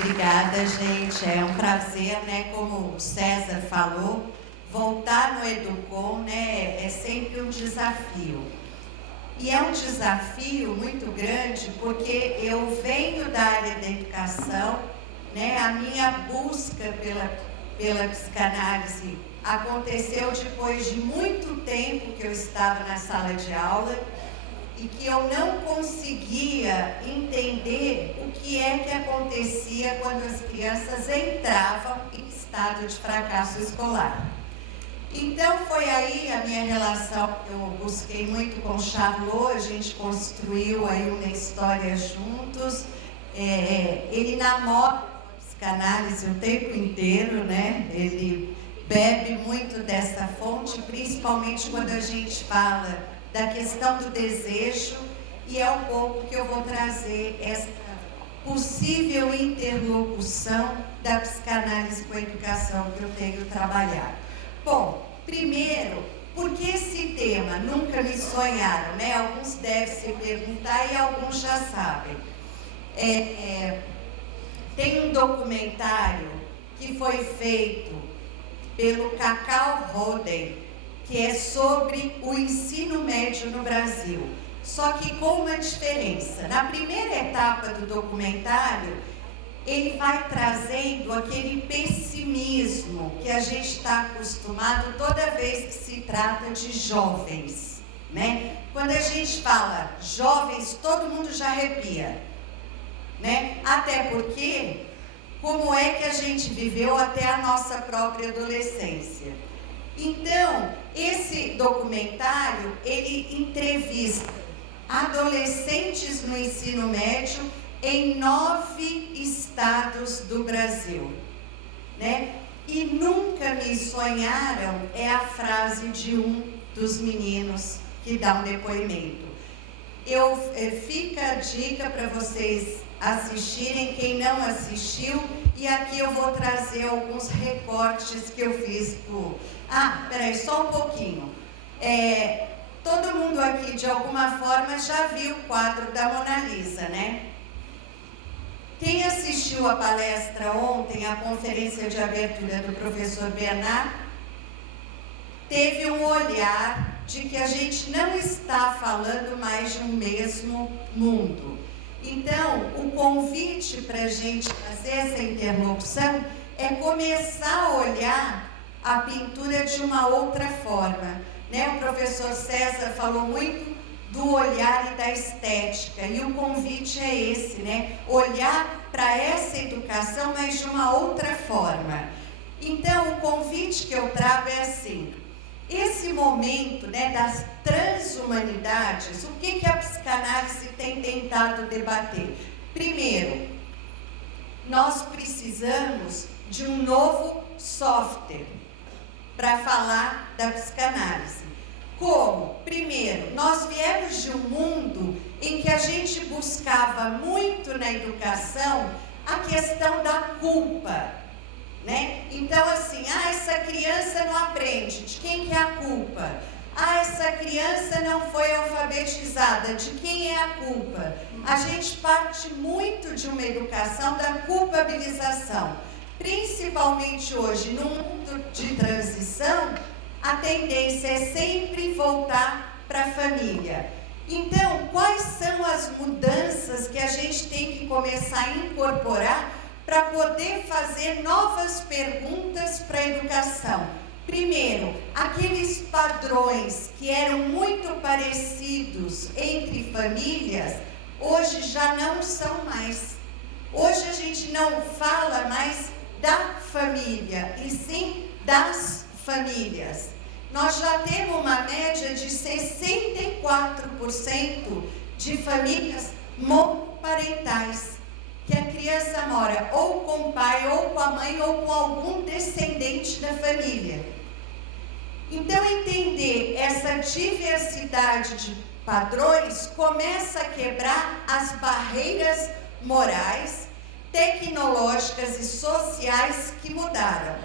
Obrigada, gente. É um prazer, né? Como o César falou, voltar no Educom, né? É sempre um desafio. E é um desafio muito grande porque eu venho da área da educação, né? A minha busca pela psicanálise aconteceu depois de muito tempo que eu estava na sala de aula e que eu não conseguia entender o que é que acontecia quando as crianças entravam em estado de fracasso escolar. Então foi aí a minha relação, eu busquei muito com o Charlot, a gente construiu aí uma história juntos. Ele namora a psicanálise o tempo inteiro, né? Ele bebe muito dessa fonte, principalmente quando a gente fala da questão do desejo, e é um pouco que eu vou trazer essa possível interlocução da psicanálise com a educação que eu tenho trabalhado. Bom, primeiro, por que esse tema? Nunca me sonharam, né? Alguns devem se perguntar e alguns já sabem. Tem um documentário que foi feito pelo Cacau Roden, que é sobre o ensino médio no Brasil. Só que com uma diferença. Na primeira etapa do documentário, ele vai trazendo aquele pessimismo que a gente está acostumado toda vez que se trata de jovens, né? Quando a gente fala jovens, todo mundo já arrepia, né? Até porque, como é que a gente viveu até a nossa própria adolescência? Então, esse documentário, ele entrevista adolescentes no ensino médio em 9 estados do Brasil, né? E nunca me sonharam é a frase de um dos meninos que dá um depoimento. Fica a dica para vocês assistirem, quem não assistiu, e aqui eu vou trazer alguns recortes que eu fiz peraí, só um pouquinho. Todo mundo aqui, de alguma forma, já viu o quadro da Mona Lisa, né? Quem assistiu a palestra ontem, a conferência de abertura do professor Bernard, teve um olhar de que a gente não está falando mais de um mesmo mundo. Então, o convite para a gente fazer essa interlocução é começar a olhar a pintura de uma outra forma, né? O professor César falou muito do olhar e da estética, e o convite é esse, né? Olhar para essa educação, mas de uma outra forma. Então, o convite que eu trago é assim: esse momento, né, das transhumanidades, o que a psicanálise tem tentado debater? Primeiro, nós precisamos de um novo software para falar da psicanálise. Como? Primeiro, nós viemos de um mundo em que a gente buscava muito na educação a questão da culpa, né? Então, assim, essa criança não aprende, de quem que é a culpa? Essa criança não foi alfabetizada, de quem é a culpa? A gente parte muito de uma educação da culpabilização. Principalmente hoje, num mundo de transição, a tendência é sempre voltar para a família. Então, quais são as mudanças que a gente tem que começar a incorporar para poder fazer novas perguntas para a educação? Primeiro, aqueles padrões que eram muito parecidos entre famílias, hoje já não são mais. Hoje a gente não fala mais da família, e sim das famílias. Nós já temos uma média de 64% de famílias monoparentais, que a criança mora ou com o pai, ou com a mãe, ou com algum descendente da família. Então, entender essa diversidade de padrões começa a quebrar as barreiras morais, tecnológicas e sociais que mudaram.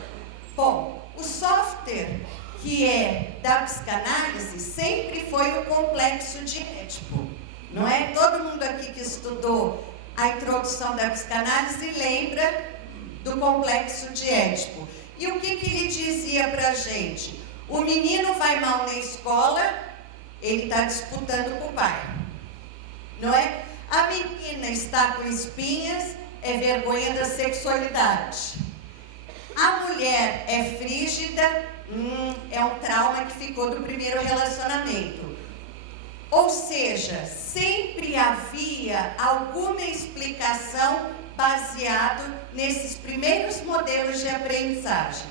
Bom, o software que é da psicanálise sempre foi o complexo de Édipo, não é? Todo mundo aqui que estudou a introdução da psicanálise lembra do complexo de Édipo. E o que ele dizia para a gente? O menino vai mal na escola, ele está disputando com o pai, não é? A menina está com espinhas, é vergonha da sexualidade. A mulher é frígida, é um trauma que ficou do primeiro relacionamento. Ou seja, sempre havia alguma explicação baseado nesses primeiros modelos de aprendizagem.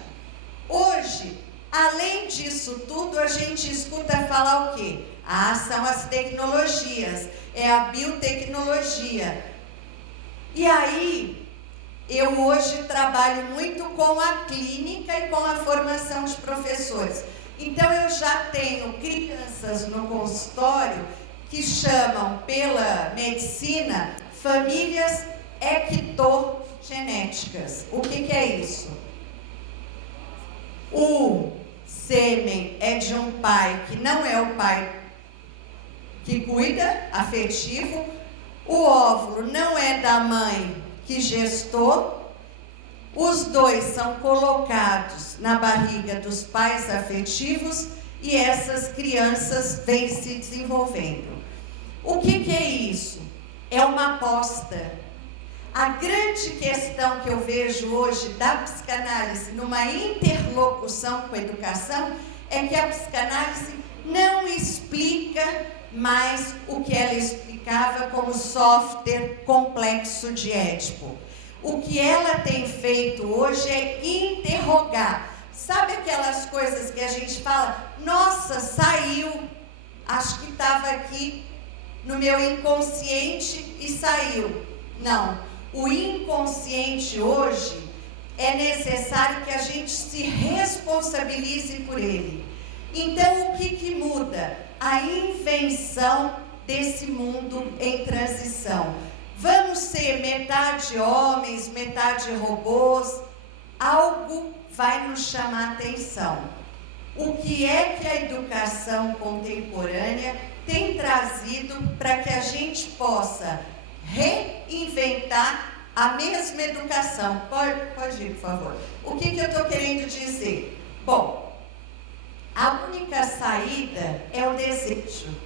Hoje, além disso tudo, a gente escuta falar o quê? São as tecnologias, é a biotecnologia. E aí, eu hoje trabalho muito com a clínica e com a formação de professores. Então, eu já tenho crianças no consultório que chamam pela medicina famílias ectogenéticas. O que é isso? O sêmen é de um pai que não é o pai que cuida, afetivo. O óvulo não é da mãe que gestou. Os dois são colocados na barriga dos pais afetivos e essas crianças vêm se desenvolvendo. O que é isso? É uma aposta. A grande questão que eu vejo hoje da psicanálise numa interlocução com a educação é que a psicanálise não explica mais o que ela explicava como software complexo de Édipo. O que ela tem feito hoje é interrogar. Sabe aquelas coisas que a gente fala, nossa, saiu, acho que estava aqui no meu inconsciente e saiu. Não, o inconsciente hoje é necessário que a gente se responsabilize por ele. Então, o que muda? A invenção desse mundo em transição. Vamos ser metade homens, metade robôs. Algo vai nos chamar a atenção. O que é que a educação contemporânea tem trazido para que a gente possa reinventar a mesma educação? Pode ir, por favor. O que eu estou querendo dizer? Bom, a única saída é o desejo,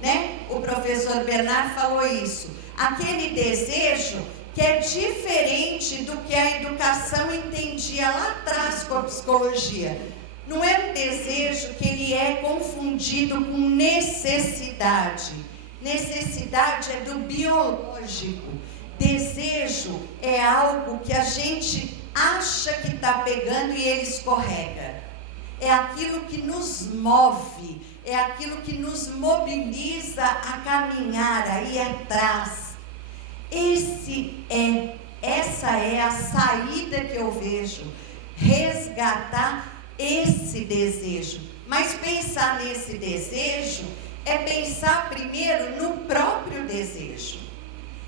né? O professor Bernard falou isso. Aquele desejo que é diferente do que a educação entendia lá atrás com a psicologia. Não é um desejo que ele é confundido com necessidade. Necessidade é do biológico. Desejo é algo que a gente acha que está pegando e ele escorrega. É aquilo que nos move, é aquilo que nos mobiliza a caminhar, a ir atrás. Essa é a saída que eu vejo, resgatar esse desejo. Mas pensar nesse desejo é pensar primeiro no próprio desejo.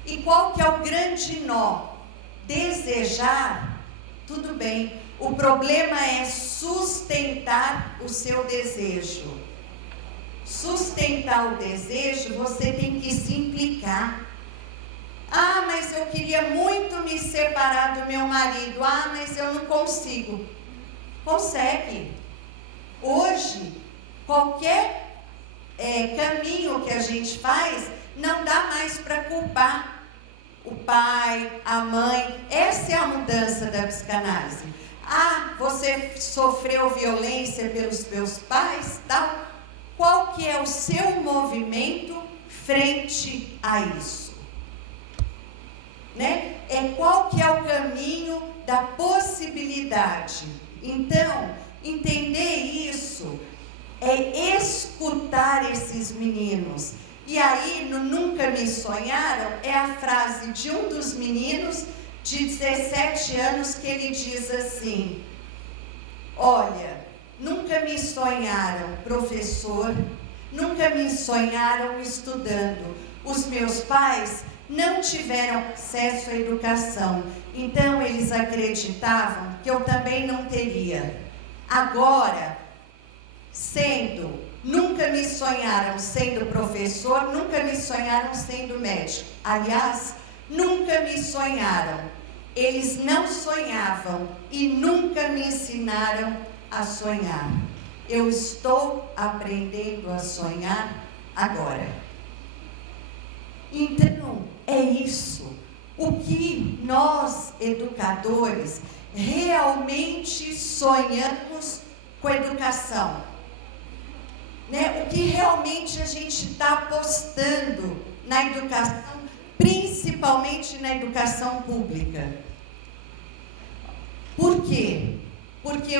E qual que é o grande nó? Desejar, tudo bem. O problema é sustentar o seu desejo. Sustentar o desejo, você tem que se implicar. Mas eu queria muito me separar do meu marido. Mas eu não consigo. Consegue. Hoje, qualquer caminho que a gente faz, não dá mais para culpar o pai, a mãe. Essa é a mudança da psicanálise. Você sofreu violência pelos seus pais, tal. Qual que é o seu movimento frente a isso? Né? Qual que é o caminho da possibilidade? Então, entender isso é escutar esses meninos. E aí, no Nunca Me Sonharam, é a frase de um dos meninos de 17 anos que ele diz assim: olha, nunca me sonharam professor, nunca me sonharam estudando. Os meus pais não tiveram acesso à educação, então eles acreditavam que eu também não teria. Agora, nunca me sonharam sendo professor, nunca me sonharam sendo médico. Aliás, nunca me sonharam. Eles não sonhavam e nunca me ensinaram a sonhar. Eu estou aprendendo a sonhar agora. Então, é isso. O que nós, educadores, realmente sonhamos com a educação, né? O que realmente a gente está apostando na educação, principalmente na educação pública. Por quê? Porque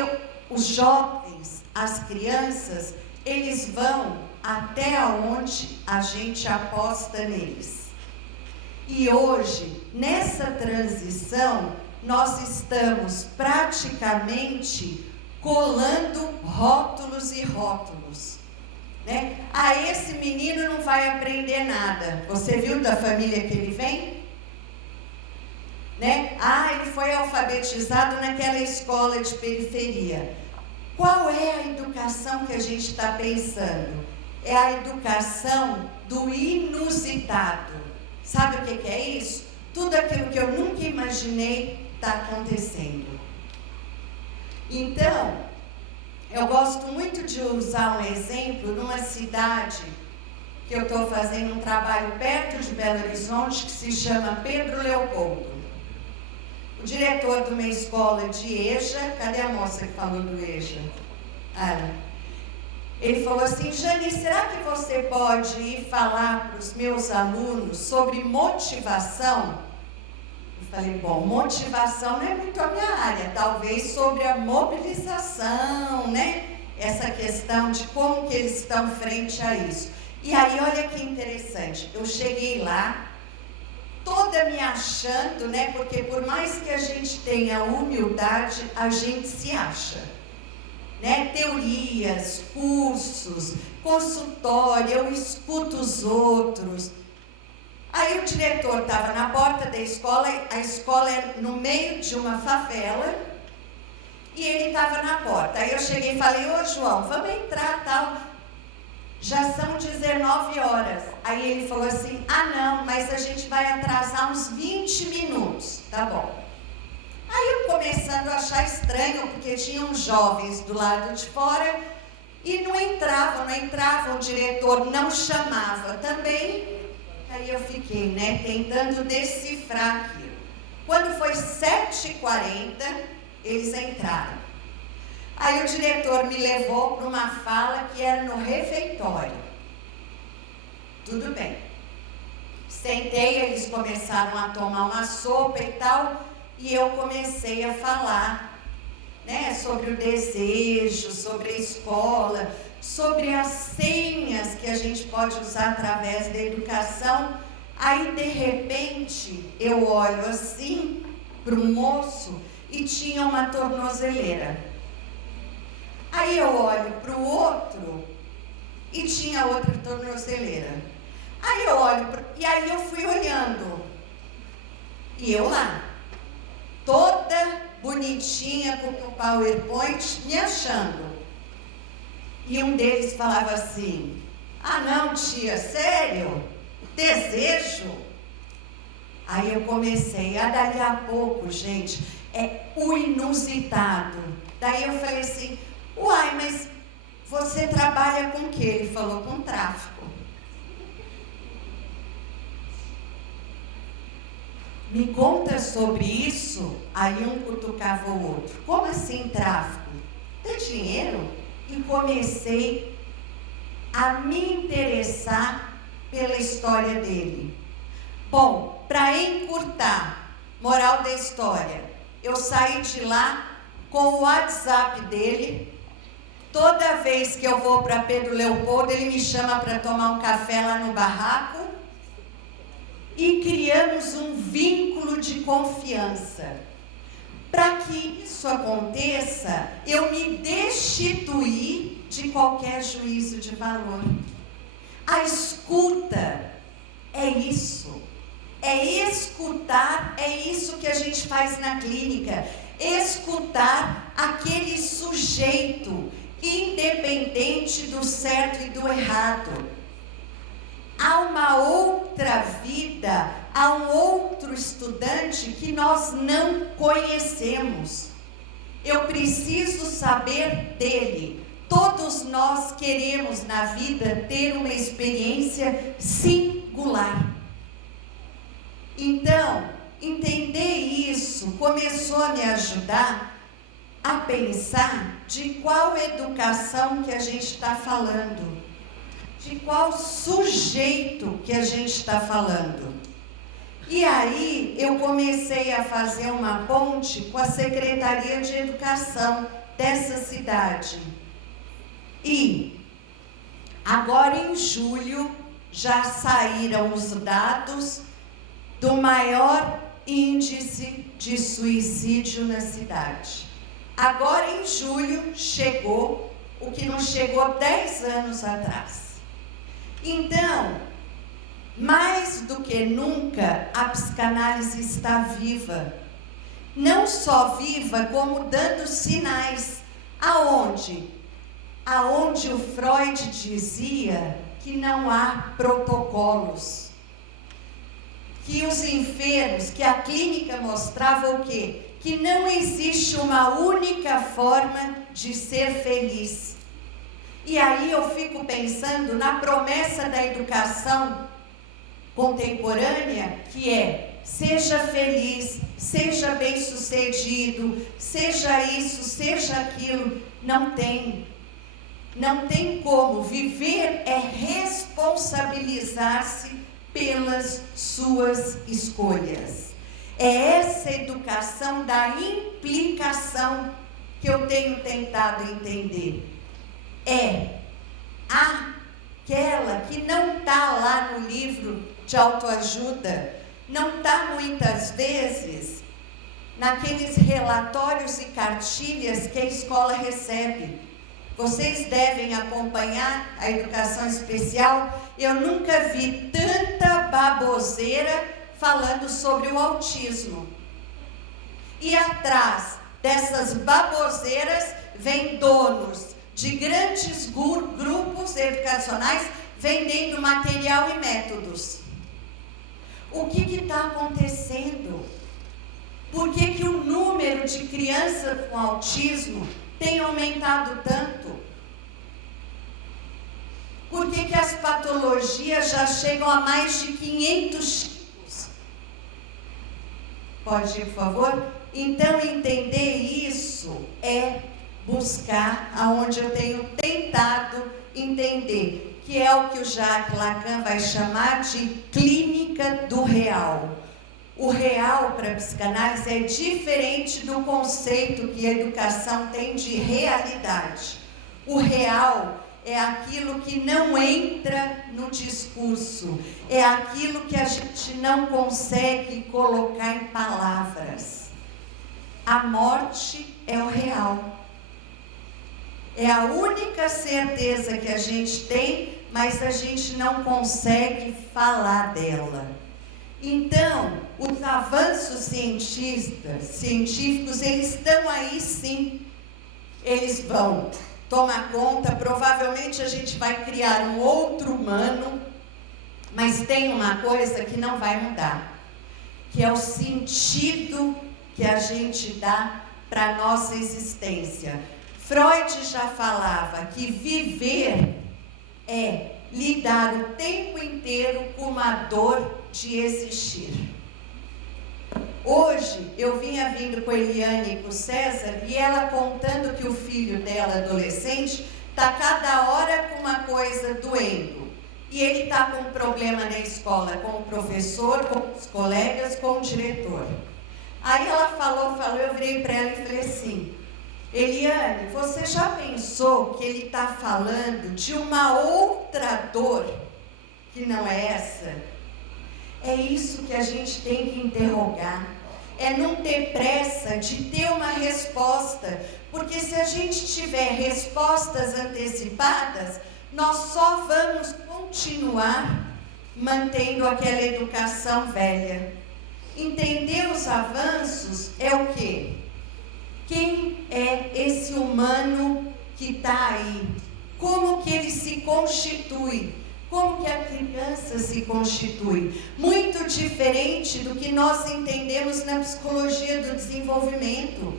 os jovens, as crianças, eles vão até onde a gente aposta neles. E hoje, nessa transição, nós estamos praticamente colando rótulos e rótulos, né? Ah, esse menino não vai aprender nada. Você viu da família que ele vem? Né? Ah, ele foi alfabetizado naquela escola de periferia. Qual é a educação que a gente está pensando? É a educação do inusitado. Sabe o que é isso? Tudo aquilo que eu nunca imaginei está acontecendo. Então, eu gosto muito de usar um exemplo numa cidade que eu estou fazendo um trabalho perto de Belo Horizonte, que se chama Pedro Leopoldo. O diretor de uma escola de EJA, cadê a moça que falou do EJA? Ele falou assim: Jane, será que você pode ir falar para os meus alunos sobre motivação? Eu falei, bom, motivação não é muito a minha área, talvez sobre a mobilização, né? Essa questão de como que eles estão frente a isso. E aí, olha que interessante, eu cheguei lá, toda me achando, né? Porque por mais que a gente tenha humildade, a gente se acha. Né? Teorias, cursos, consultório, eu escuto os outros. Aí o diretor estava na porta da escola, a escola é no meio de uma favela, e ele estava na porta. Aí eu cheguei e falei, ô João, vamos entrar, tal. Já são 19 horas. Aí ele falou assim, ah não, mas a gente vai atrasar uns 20 minutos, tá bom. Aí eu começando a achar estranho, porque tinham jovens do lado de fora e não entravam, o diretor não chamava também. Aí eu fiquei, né, tentando decifrar aquilo. Quando foi 7h40, eles entraram. Aí o diretor me levou para uma fala que era no refeitório. Tudo bem. Sentei, eles começaram a tomar uma sopa e tal, e eu comecei a falar, né, sobre o desejo, sobre a escola, sobre as senhas que a gente pode usar através da educação. Aí, de repente, eu olho assim para o moço e tinha uma tornozeleira. Aí eu olho para o outro e tinha outra tornozeleira. Aí eu olho, e aí eu fui olhando. E eu lá, toda bonitinha com o PowerPoint, me achando. E um deles falava assim, ah não tia, sério? Desejo? Aí eu comecei, dali a pouco, gente, é o inusitado. Daí eu falei assim, uai, mas você trabalha com o quê? Ele falou, com tráfico. Me conta sobre isso. Aí um cutucava o outro. Como assim tráfico? Dá dinheiro? E comecei a me interessar pela história dele. Bom, para encurtar, moral da história, eu saí de lá com o WhatsApp dele. Toda vez que eu vou para Pedro Leopoldo, ele me chama para tomar um café lá no barraco. E criamos um vínculo de confiança. Para que isso aconteça, eu me destituí de qualquer juízo de valor. A escuta é isso. É escutar, é isso que a gente faz na clínica. Escutar aquele sujeito, independente do certo e do errado. Há uma outra vida, há um outro o estudante que nós não conhecemos. Eu preciso saber dele. Todos nós queremos na vida ter uma experiência singular. Então, entender isso começou a me ajudar a pensar de qual educação que a gente está falando, de qual sujeito que a gente está falando. E aí eu comecei a fazer uma ponte com a Secretaria de Educação dessa cidade. E agora em julho já saíram os dados do maior índice de suicídio na cidade. Agora em julho chegou o que não chegou 10 anos atrás. Então, mais do que nunca, a psicanálise está viva. Não só viva, como dando sinais. Aonde? Aonde o Freud dizia que não há protocolos. Que os enfermos, que a clínica mostrava o quê? Que não existe uma única forma de ser feliz. E aí eu fico pensando na promessa da educação contemporânea, que é: seja feliz, seja bem-sucedido, seja isso, seja aquilo. Não tem como. Viver é responsabilizar-se pelas suas escolhas. É essa educação da implicação que eu tenho tentado entender. É aquela que não está lá no livro de autoajuda, não está muitas vezes naqueles relatórios e cartilhas que a escola recebe. Vocês devem acompanhar a educação especial. Eu nunca vi tanta baboseira falando sobre o autismo. E atrás dessas baboseiras vem donos de grandes grupos educacionais vendendo material e métodos. O que está acontecendo? Por que o número de crianças com autismo tem aumentado tanto? Por que as patologias já chegam a mais de 500 tipos? Pode ir, por favor? Então, entender isso é buscar aonde eu tenho tentado entender, que é o que o Jacques Lacan vai chamar de clínica do real. O real para a psicanálise é diferente do conceito que a educação tem de realidade. O real é aquilo que não entra no discurso, é aquilo que a gente não consegue colocar em palavras. A morte é o real. É a única certeza que a gente tem, mas a gente não consegue falar dela. Então, os avanços científicos, eles estão aí sim. Eles vão tomar conta, provavelmente a gente vai criar um outro humano, mas tem uma coisa que não vai mudar, que é o sentido que a gente dá para a nossa existência. Freud já falava que viver é lidar o tempo inteiro com uma dor de existir. Hoje, eu vinha vindo com a Eliane e com o César, e ela contando que o filho dela, adolescente, está cada hora com uma coisa doendo. E ele está com um problema na escola, com o professor, com os colegas, com o diretor. Aí ela falou, eu virei para ela e falei assim: Eliane, você já pensou que ele está falando de uma outra dor que não é essa? É isso que a gente tem que interrogar. É não ter pressa de ter uma resposta. Porque se a gente tiver respostas antecipadas, nós só vamos continuar mantendo aquela educação velha. Entender os avanços é o quê? Quem é esse humano que está aí? Como que ele se constitui? Como que a criança se constitui? Muito diferente do que nós entendemos na psicologia do desenvolvimento,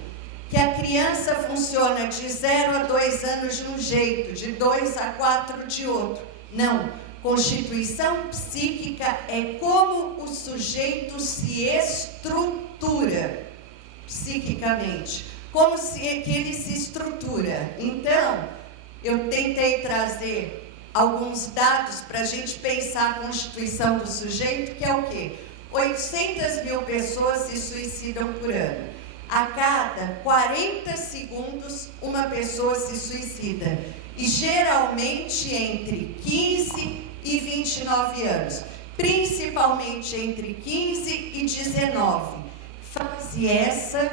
que a criança funciona de 0 a 2 anos de um jeito, de 2 a 4 de outro. Não, constituição psíquica é como o sujeito se estrutura psiquicamente, como que ele se estrutura. Então, eu tentei trazer alguns dados para a gente pensar a constituição do sujeito, que é o quê? 800 mil pessoas se suicidam por ano. A cada 40 segundos, uma pessoa se suicida. E geralmente entre 15 e 29 anos. Principalmente entre 15 e 19. Fase essa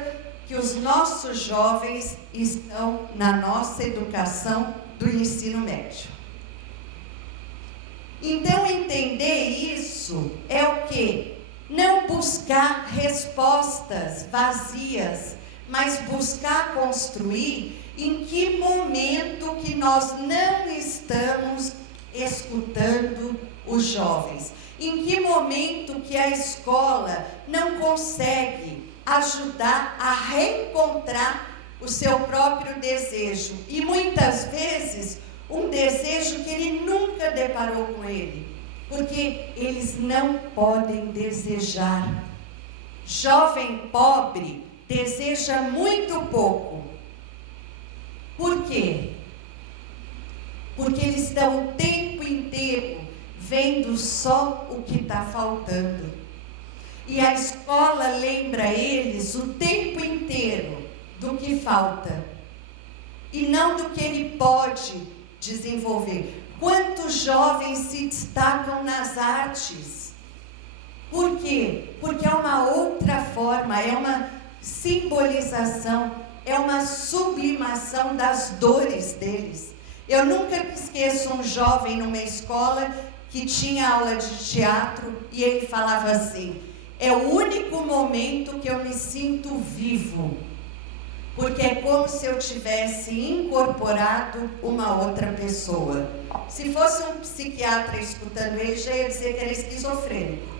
que os nossos jovens estão na nossa educação do ensino médio. Então, entender isso é o quê? Não buscar respostas vazias, mas buscar construir em que momento que nós não estamos escutando os jovens. Em que momento que a escola não consegue ajudar a reencontrar o seu próprio desejo. E muitas vezes um desejo que ele nunca deparou com ele, porque eles não podem desejar. Jovem pobre deseja muito pouco. Por quê? Porque eles estão o tempo inteiro vendo só o que está faltando. E a escola lembra eles o tempo inteiro do que falta e não do que ele pode desenvolver. Quantos jovens se destacam nas artes? Por quê? Porque é uma outra forma, é uma simbolização, é uma sublimação das dores deles. Eu nunca esqueço um jovem numa escola que tinha aula de teatro e ele falava assim: é o único momento que eu me sinto vivo, porque é como se eu tivesse incorporado uma outra pessoa. Se fosse um psiquiatra escutando ele, já ia dizer que era esquizofrênico.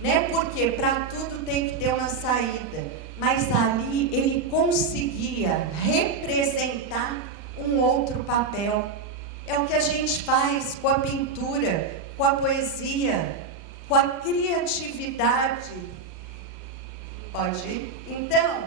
Né? Porque para tudo tem que ter uma saída. Mas ali ele conseguia representar um outro papel. É o que a gente faz com a pintura, com a poesia, com a criatividade. Pode ir? Então,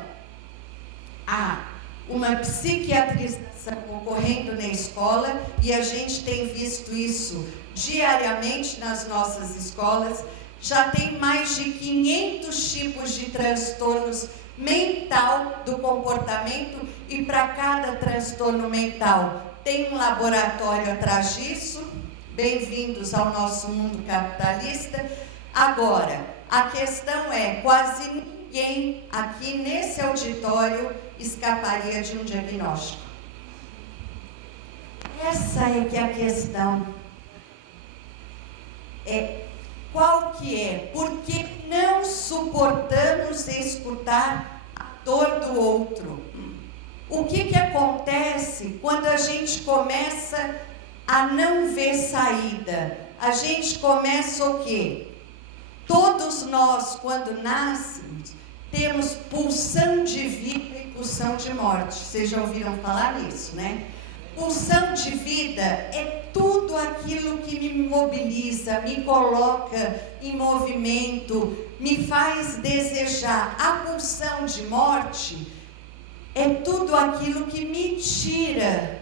há uma psiquiatrização ocorrendo na escola e a gente tem visto isso diariamente nas nossas escolas. Já tem mais de 500 tipos de transtornos mental do comportamento e para cada transtorno mental tem um laboratório atrás disso. Bem-vindos ao nosso mundo capitalista. Agora, a questão é, quase ninguém aqui nesse auditório escaparia de um diagnóstico. Essa é que é a questão. Qual que é? Por que não suportamos escutar a dor do outro? O que acontece quando a gente começa a não ver saída? A gente começa o quê? Todos nós, quando nascemos, temos pulsão de vida e pulsão de morte. Vocês já ouviram falar nisso, né? Pulsão de vida é tudo aquilo que me mobiliza, me coloca em movimento, me faz desejar. A pulsão de morte é tudo aquilo que me tira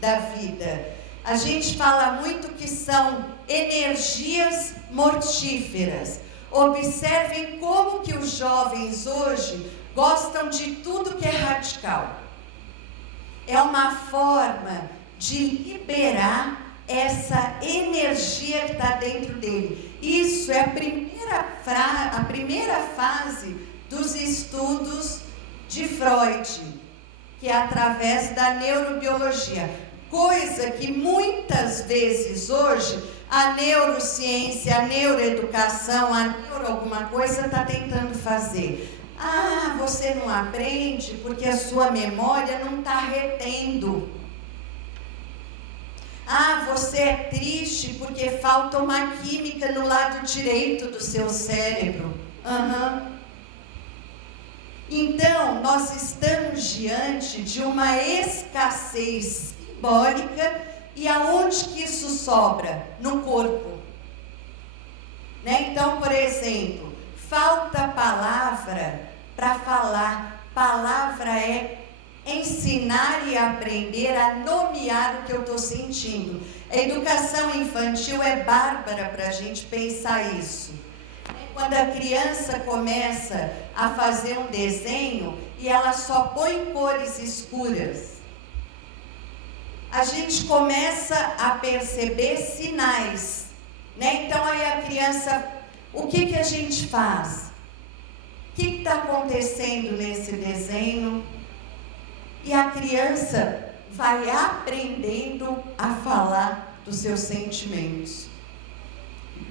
da vida. A gente fala muito que são energias mortíferas. Observem como que os jovens hoje gostam de tudo que é radical. É uma forma de liberar essa energia que está dentro dele. Isso é a primeira fase dos estudos de Freud, que é através da neurobiologia. Coisa que muitas vezes hoje a neurociência, a neuroeducação, a neuro alguma coisa está tentando fazer. Ah, você não aprende porque a sua memória não está retendo. Ah, você é triste porque falta uma química no lado direito do seu cérebro. Então, nós estamos diante de uma escassez simbólica. E aonde que isso sobra? No corpo. Né? Então, por exemplo, falta palavra para falar. Palavra é ensinar e aprender a nomear o que eu estou sentindo. A educação infantil é bárbara para a gente pensar isso. Quando a criança começa a fazer um desenho e ela só põe cores escuras, a gente começa a perceber sinais, né? Então aí a criança, o que a gente faz? O que está acontecendo nesse desenho? E a criança vai aprendendo a falar dos seus sentimentos.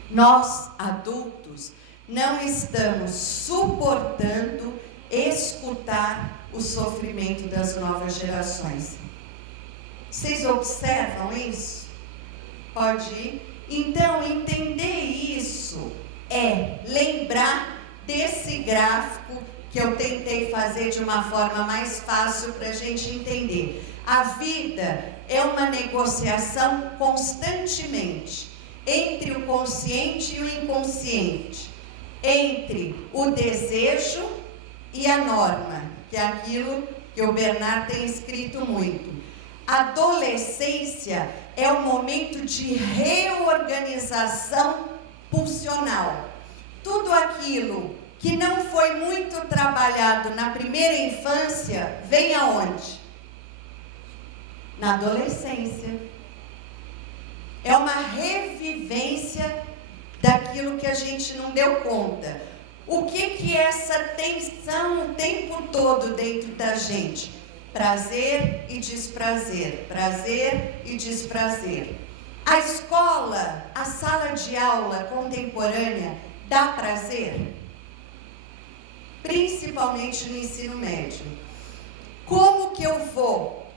Nós, adultos, não estamos suportando escutar o sofrimento das novas gerações. Vocês observam isso? Pode ir? Então, entender isso é lembrar desse gráfico que eu tentei fazer de uma forma mais fácil para a gente entender. A vida é uma negociação constantemente entre o consciente e o inconsciente, entre o desejo e a norma, que é aquilo que o Bernard tem escrito muito. A adolescência é o momento de reorganização pulsional. Tudo aquilo que não foi muito trabalhado na primeira infância, vem aonde? Na adolescência. É uma revivência daquilo que a gente não deu conta. O que é essa tensão o tempo todo dentro da gente? Prazer e desprazer, prazer e desprazer. A escola, a sala de aula contemporânea, dá prazer? Principalmente no ensino médio. Como que eu vou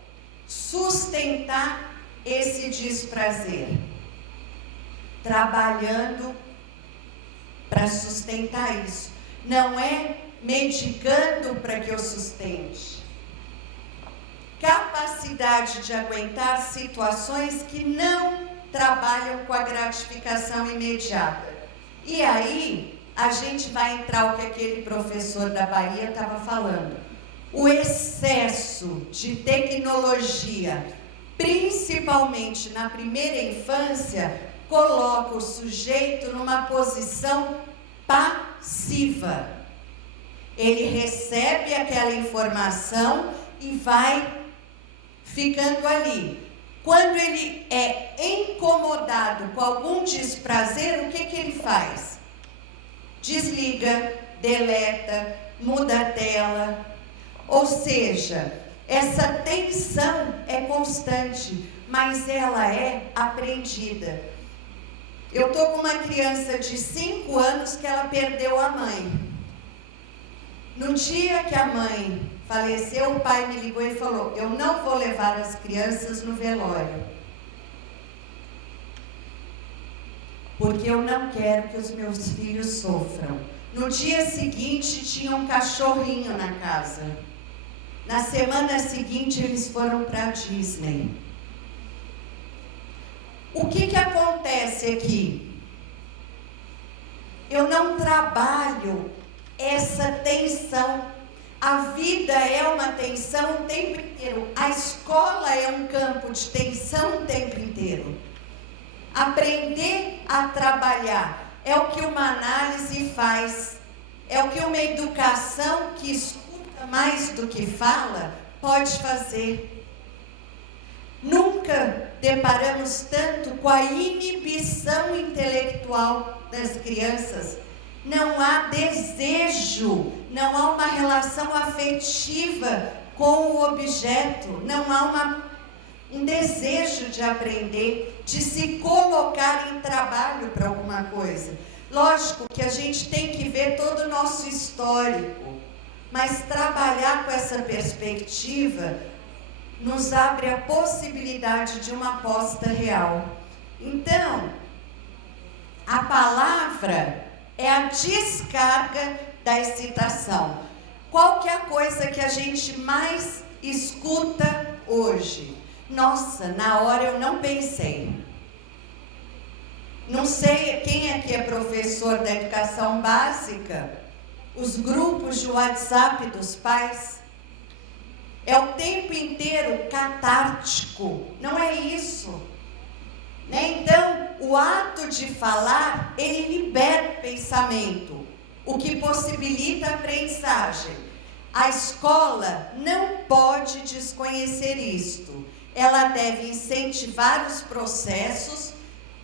sustentar esse desprazer? Trabalhando para sustentar isso. Não é medicando para que eu sustente. Capacidade de aguentar situações que não trabalham com a gratificação imediata. E aí, a gente vai entrar o que aquele professor da Bahia estava falando. O excesso de tecnologia, principalmente na primeira infância, coloca o sujeito numa posição passiva. Ele recebe aquela informação e vai ficando ali. Quando ele é incomodado com algum desprazer, o que ele faz? Desliga, deleta, muda a tela. Ou seja, essa tensão é constante, mas ela é aprendida. Eu estou com uma criança de 5 anos que ela perdeu a mãe. No dia que a mãe faleceu, o pai me ligou e falou: eu não vou levar as crianças no velório, porque eu não quero que os meus filhos sofram. No dia seguinte tinha um cachorrinho na casa. Na semana seguinte eles foram para a Disney. O que acontece aqui? Eu não trabalho essa tensão. A vida é uma tensão o tempo inteiro. A escola é um campo de tensão o tempo inteiro. Aprender a trabalhar é o que uma análise faz. É o que uma educação que escuta mais do que fala pode fazer. Nunca deparamos tanto com a inibição intelectual das crianças. Não há desejo, não há uma relação afetiva com o objeto, não há um desejo de aprender, de se colocar em trabalho para alguma coisa. Lógico que a gente tem que ver todo o nosso histórico, mas trabalhar com essa perspectiva nos abre a possibilidade de uma aposta real. Então, a palavra é a descarga da excitação. Qual que é a coisa que a gente mais escuta hoje? Nossa, na hora eu não pensei. Não sei quem aqui é professor da educação básica, os grupos de WhatsApp dos pais. É o tempo inteiro catártico, não é isso? Né? Então, o ato de falar, ele libera o pensamento, o que possibilita a aprendizagem. A escola não pode desconhecer isto. Ela deve incentivar os processos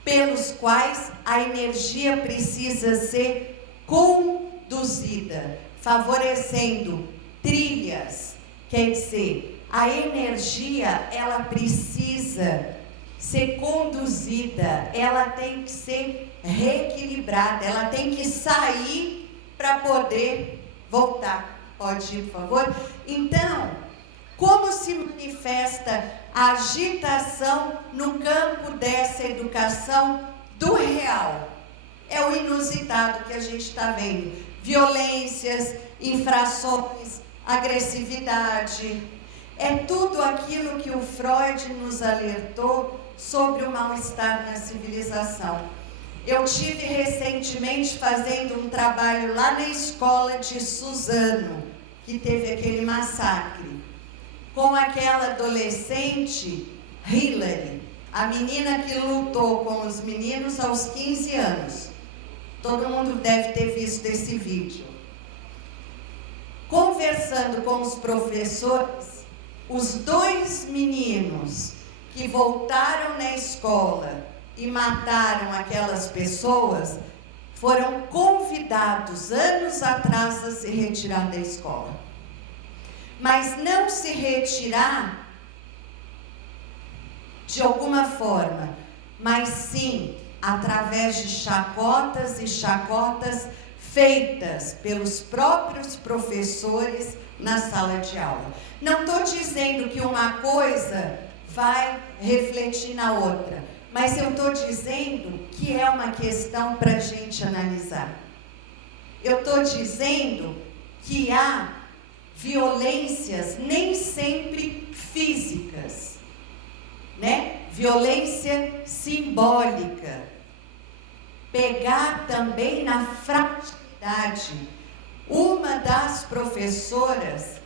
pelos quais a energia precisa ser conduzida, favorecendo trilhas. Quer dizer, a energia, ela precisa ser conduzida, ela tem que ser reequilibrada, ela tem que sair para poder voltar. Pode ir, por favor? Então, como se manifesta a agitação no campo dessa educação do real? É o inusitado que a gente está vendo. Violências, infrações, agressividade. É tudo aquilo que o Freud nos alertou sobre o mal-estar na civilização. Eu tive recentemente fazendo um trabalho lá na escola de Suzano, que teve aquele massacre, com aquela adolescente, Hillary, a menina que lutou com os meninos aos 15 anos. Todo mundo deve ter visto esse vídeo. Conversando com os professores, os 2 meninos que voltaram na escola e mataram aquelas pessoas, foram convidados anos atrás a se retirar da escola. Mas não se retirar de alguma forma, mas sim através de chacotas e chacotas feitas pelos próprios professores na sala de aula. Não estou dizendo que uma coisa vai refletir na outra, mas eu estou dizendo que é uma questão para a gente analisar. Eu estou dizendo que há violências nem sempre físicas, né? Violência simbólica. Pegar também na fragilidade. Uma das professoras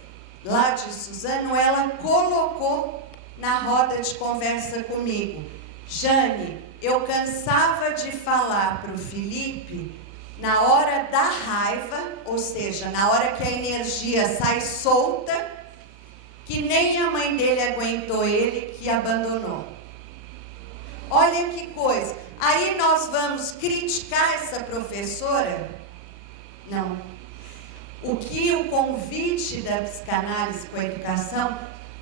lá de Suzano, ela colocou na roda de conversa comigo: Jane, eu cansava de falar para o Felipe na hora da raiva, ou seja, na hora que a energia sai solta, que nem a mãe dele aguentou ele, que abandonou. Olha que coisa. Aí nós vamos criticar essa professora? Não. O que o convite da psicanálise com a educação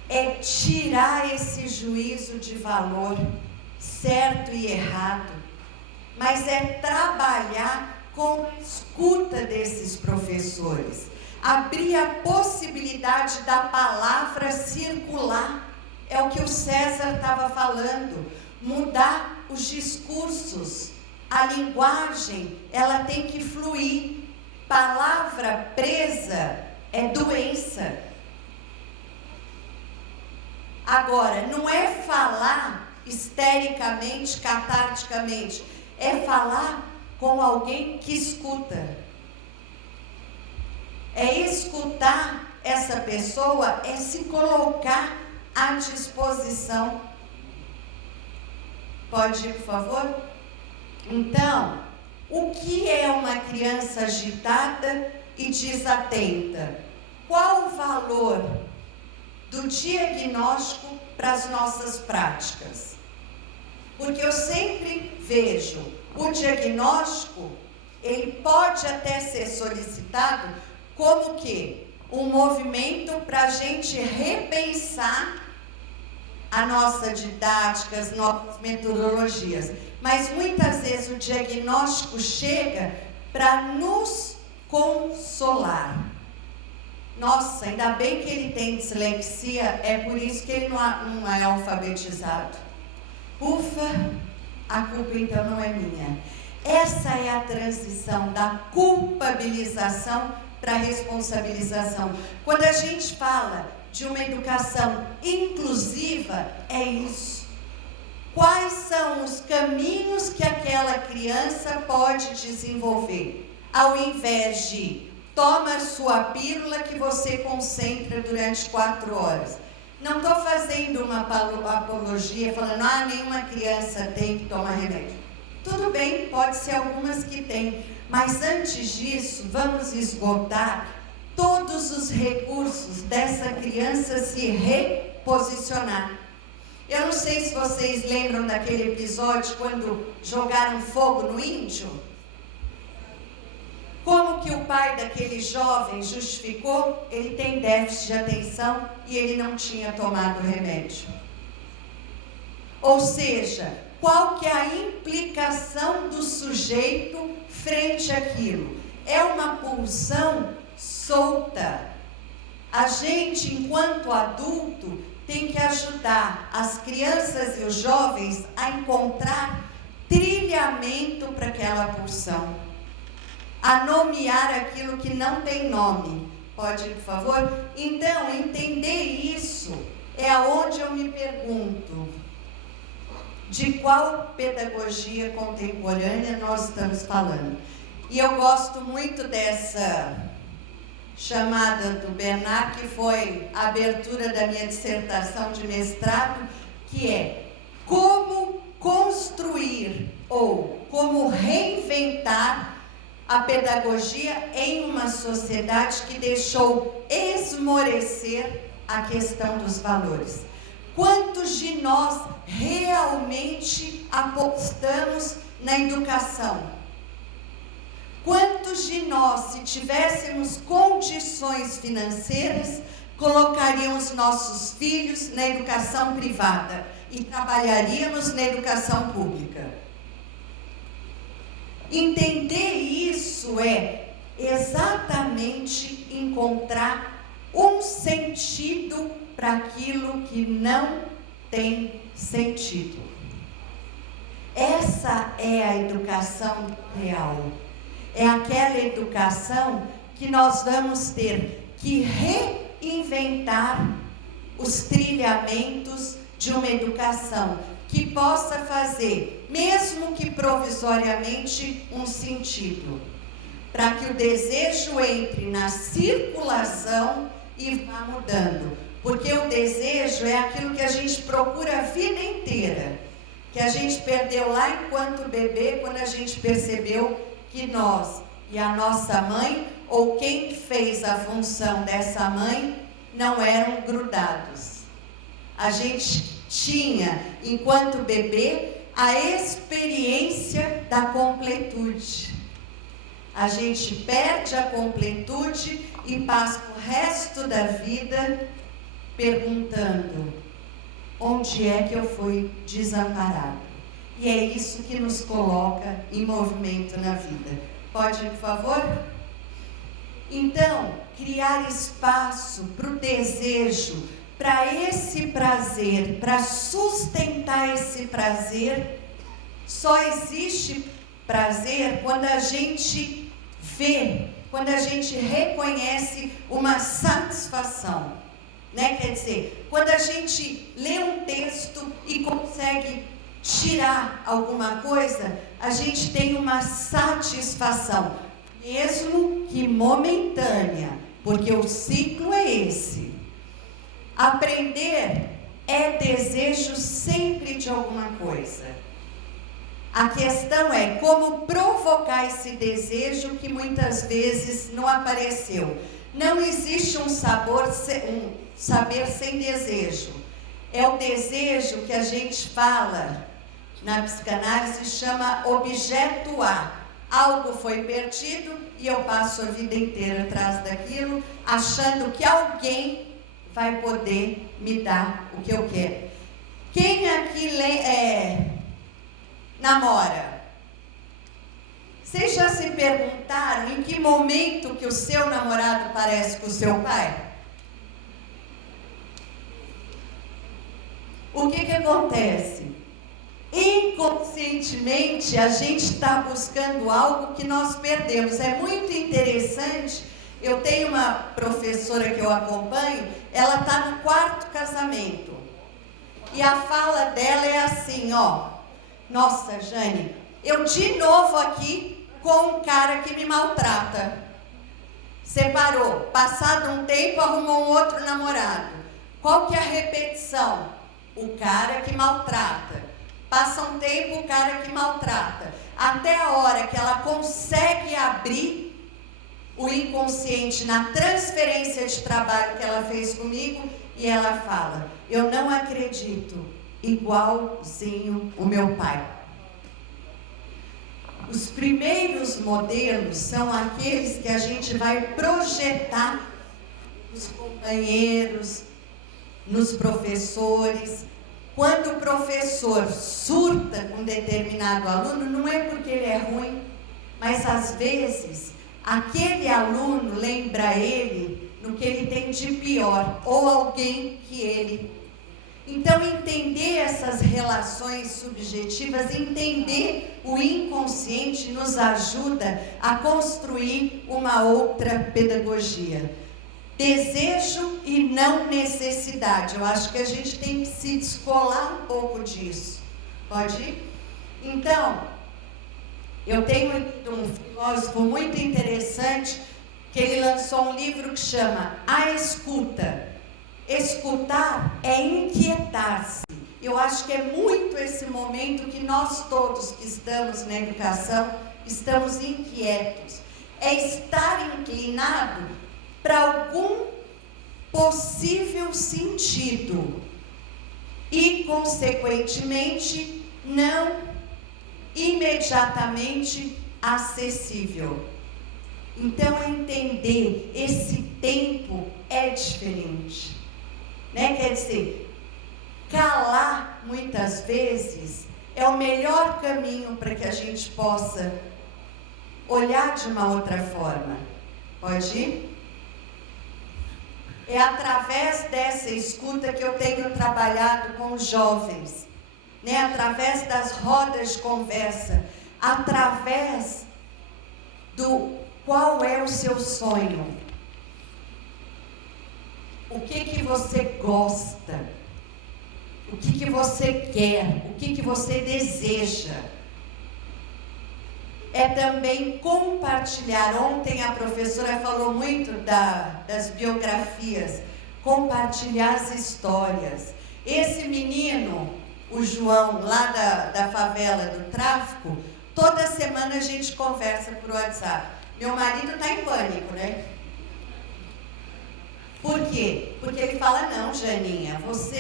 é tirar esse juízo de valor, certo e errado, mas é trabalhar com a escuta desses professores, abrir a possibilidade da palavra circular, é o que o César estava falando, mudar os discursos, a linguagem, ela tem que fluir, palavra presa é doença. Agora, não é falar histericamente, catarticamente, é falar com alguém que escuta. É escutar essa pessoa, é se colocar à disposição. Pode ir, por favor? Então, o que é uma criança agitada e desatenta? Qual o valor do diagnóstico para as nossas práticas? Porque eu sempre vejo o diagnóstico, ele pode até ser solicitado como que um movimento para a gente repensar a nossa didática, as nossas metodologias. Mas muitas vezes o diagnóstico chega para nos consolar. Nossa, ainda bem que ele tem dislexia, é por isso que ele não é alfabetizado. Ufa, a culpa então não é minha. Essa é a transição da culpabilização para a responsabilização. Quando a gente fala de uma educação inclusiva, é isso. Quais são os caminhos que aquela criança pode desenvolver? Ao invés de toma sua pílula que você concentra durante 4 horas. Não estou fazendo uma apologia falando, nenhuma criança tem que tomar remédio. Tudo bem, pode ser algumas que têm, mas antes disso, vamos esgotar todos os recursos dessa criança se reposicionar. Eu não sei se vocês lembram daquele episódio quando jogaram fogo no índio. Como que o pai daquele jovem justificou? Ele tem déficit de atenção e ele não tinha tomado remédio. Ou seja, qual que é a implicação do sujeito frente àquilo? É uma pulsão solta. A gente, enquanto adulto, tem que ajudar as crianças e os jovens a encontrar trilhamento para aquela pulsão, a nomear aquilo que não tem nome. Pode, por favor? Então, entender isso é aonde eu me pergunto, de qual pedagogia contemporânea nós estamos falando. E eu gosto muito dessa chamada do Bernard, que foi a abertura da minha dissertação de mestrado, que é como construir ou como reinventar a pedagogia em uma sociedade que deixou esmorecer a questão dos valores. Quantos de nós realmente apostamos na educação? Quantos de nós, se tivéssemos condições financeiras, colocaríamos nossos filhos na educação privada e trabalharíamos na educação pública? Entender isso é exatamente encontrar um sentido para aquilo que não tem sentido. Essa é a educação real. É aquela educação que nós vamos ter que reinventar os trilhamentos de uma educação que possa fazer, mesmo que provisoriamente, um sentido, para que o desejo entre na circulação e vá mudando, porque o desejo é aquilo que a gente procura a vida inteira, que a gente perdeu lá enquanto bebê, quando a gente percebeu que nós e a nossa mãe, ou quem fez a função dessa mãe, não eram grudados. A gente tinha, enquanto bebê, a experiência da completude. A gente perde a completude e passa o resto da vida perguntando: onde é que eu fui desamparado? E é isso que nos coloca em movimento na vida. Pode, por favor? Então, criar espaço para o desejo, para esse prazer, para sustentar esse prazer. Só existe prazer quando a gente vê, quando a gente reconhece uma satisfação, né? Quer dizer, quando a gente lê um texto e consegue tirar alguma coisa, a gente tem uma satisfação, mesmo que momentânea, porque o ciclo é esse. Aprender é desejo sempre de alguma coisa. A questão é como provocar esse desejo que muitas vezes não apareceu. Não existe um saber sem desejo. É o desejo que a gente fala na psicanálise, chama objeto A. Algo foi perdido e eu passo a vida inteira atrás daquilo, achando que alguém vai poder me dar o que eu quero. Quem aqui namora? Vocês já se perguntaram em que momento que o seu namorado parece com o seu pai? O que acontece? Inconscientemente, a gente está buscando algo que nós perdemos. É muito interessante. Eu tenho uma professora que eu acompanho, ela está no 4º casamento. E a fala dela é assim, ó. Nossa, Jane, eu de novo aqui com um cara que me maltrata. Separou. Passado um tempo, arrumou um outro namorado. Qual que é a repetição? O cara que maltrata. Passa um tempo, o cara que maltrata. Até a hora que ela consegue abrir o inconsciente na transferência de trabalho que ela fez comigo, e ela fala: eu não acredito, igualzinho o meu pai. Os primeiros modelos são aqueles que a gente vai projetar nos companheiros, nos professores. Quando o professor surta com determinado aluno, não é porque ele é ruim, mas às vezes aquele aluno lembra ele no que ele tem de pior, ou alguém que ele. Então, entender essas relações subjetivas, entender o inconsciente, nos ajuda a construir uma outra pedagogia. Desejo e não necessidade. Eu acho que a gente tem que se descolar um pouco disso. Pode ir? Então, eu tenho um filósofo muito interessante, que ele lançou um livro que chama A Escuta. Escutar é inquietar-se. Eu acho que é muito esse momento que nós todos que estamos na educação estamos inquietos. É estar inclinado para algum possível sentido e, consequentemente, não imediatamente acessível. Então, entender esse tempo é diferente, né? Quer dizer, calar muitas vezes é o melhor caminho para que a gente possa olhar de uma outra forma. Pode ir? É através dessa escuta que eu tenho trabalhado com os jovens, né? Através das rodas de conversa, através do qual é o seu sonho, o que você gosta, o que você quer, o que você deseja. É também compartilhar. Ontem a professora falou muito das biografias, compartilhar as histórias. Esse menino, o João, lá da favela do tráfico, toda semana a gente conversa por WhatsApp. Meu marido está em pânico, né? Por quê? Porque ele fala: não, Janinha, você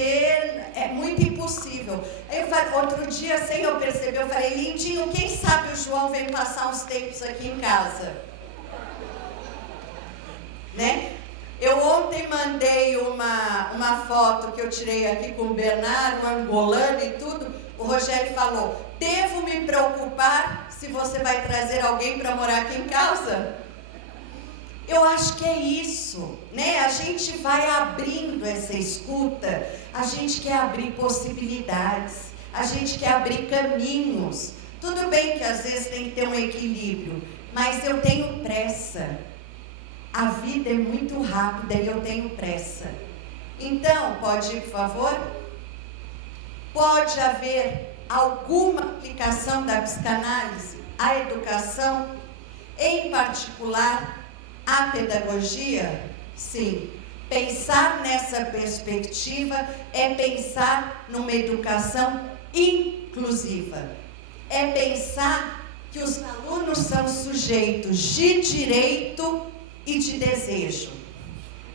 é muito impossível. Aí eu falei, outro dia, sem eu perceber, eu falei: lindinho, quem sabe o João vem passar uns tempos aqui em casa? Né? Eu ontem mandei uma foto que eu tirei aqui com o Bernardo, um angolano e tudo. O Rogério falou: devo me preocupar se você vai trazer alguém para morar aqui em casa? Eu acho que é isso, né? A gente vai abrindo essa escuta, a gente quer abrir possibilidades, a gente quer abrir caminhos. Tudo bem que às vezes tem que ter um equilíbrio, mas eu tenho pressa. A vida é muito rápida e eu tenho pressa. Então, pode ir, por favor? Pode haver alguma aplicação da psicanálise à educação, em particular a pedagogia? Sim. Pensar nessa perspectiva é pensar numa educação inclusiva. É pensar que os alunos são sujeitos de direito e de desejo,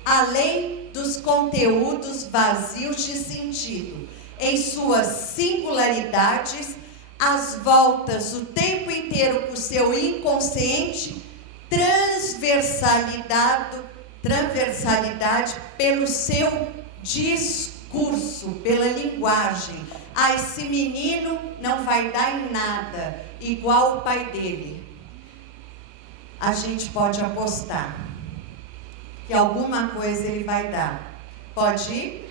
além dos conteúdos vazios de sentido, em suas singularidades, às voltas o tempo inteiro com o seu inconsciente, transversalidade pelo seu discurso, pela linguagem. Ah, esse menino não vai dar em nada, igual o pai dele. a gente pode apostar que alguma coisa ele vai dar. Pode ir?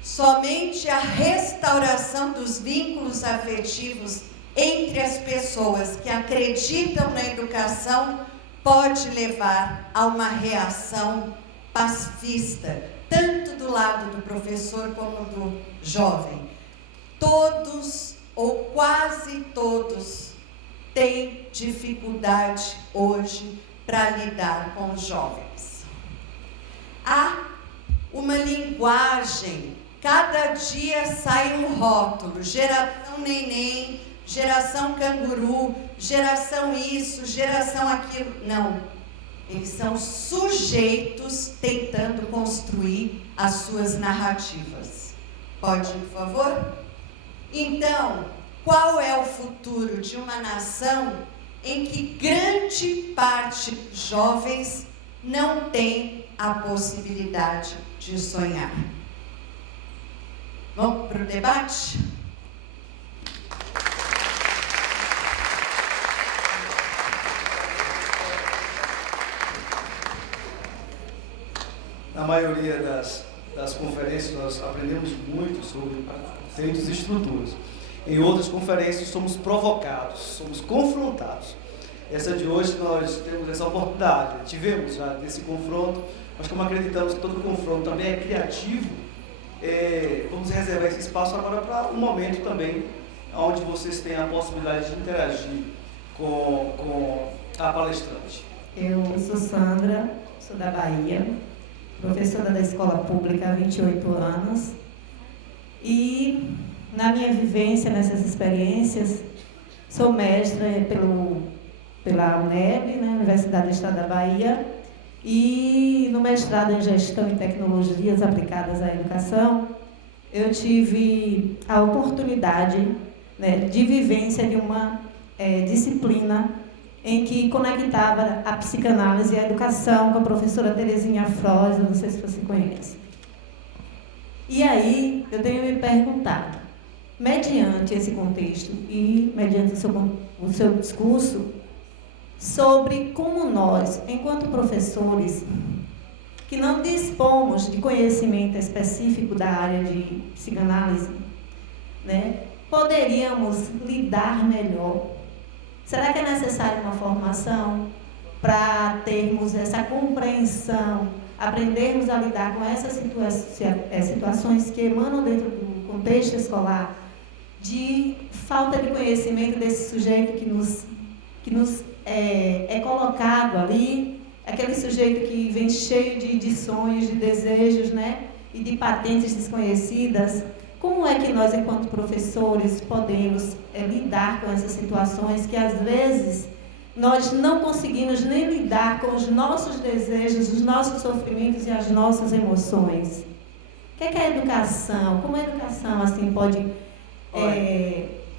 Somente a restauração dos vínculos afetivos entre as pessoas que acreditam na educação pode levar a uma reação pacifista, tanto do lado do professor como do jovem. Todos, ou quase todos, têm dificuldade hoje para lidar com os jovens. Há uma linguagem, cada dia sai um rótulo, geração neném, geração canguru, geração isso, geração aquilo. Não, eles são sujeitos tentando construir as suas narrativas. Pode ir, por favor? Então, qual é o futuro de uma nação em que grande parte dos jovens não tem a possibilidade de sonhar? Vamos para o debate? Na maioria das conferências nós aprendemos muito sobre conceitos e estruturas. Em outras conferências somos provocados, somos confrontados. Essa de hoje nós temos essa oportunidade, tivemos já desse confronto, mas como acreditamos que todo confronto também é criativo, vamos reservar esse espaço agora para um momento também onde vocês têm a possibilidade de interagir com a palestrante. Eu sou Sandra, sou da Bahia, professora da escola pública há 28 anos e na minha vivência nessas experiências sou mestra pela UNEB, né, Universidade do Estado da Bahia, e no mestrado em Gestão e Tecnologias Aplicadas à Educação eu tive a oportunidade, né, de vivência de uma disciplina em que conectava a psicanálise e a educação com a professora Terezinha Froz, não sei se você conhece. E aí, eu tenho me perguntado, mediante esse contexto e mediante o seu discurso, sobre como nós, enquanto professores, que não dispomos de conhecimento específico da área de psicanálise, né, poderíamos lidar melhor. Será que é necessária uma formação para termos essa compreensão, aprendermos a lidar com essas situações que emanam dentro do contexto escolar, de falta de conhecimento desse sujeito que nos é colocado ali, aquele sujeito que vem cheio de sonhos, de desejos, né, e de patentes desconhecidas? Como é que nós, enquanto professores, podemos lidar com essas situações que, às vezes, nós não conseguimos nem lidar com os nossos desejos, os nossos sofrimentos e as nossas emoções? O que é a educação? Como a educação assim, pode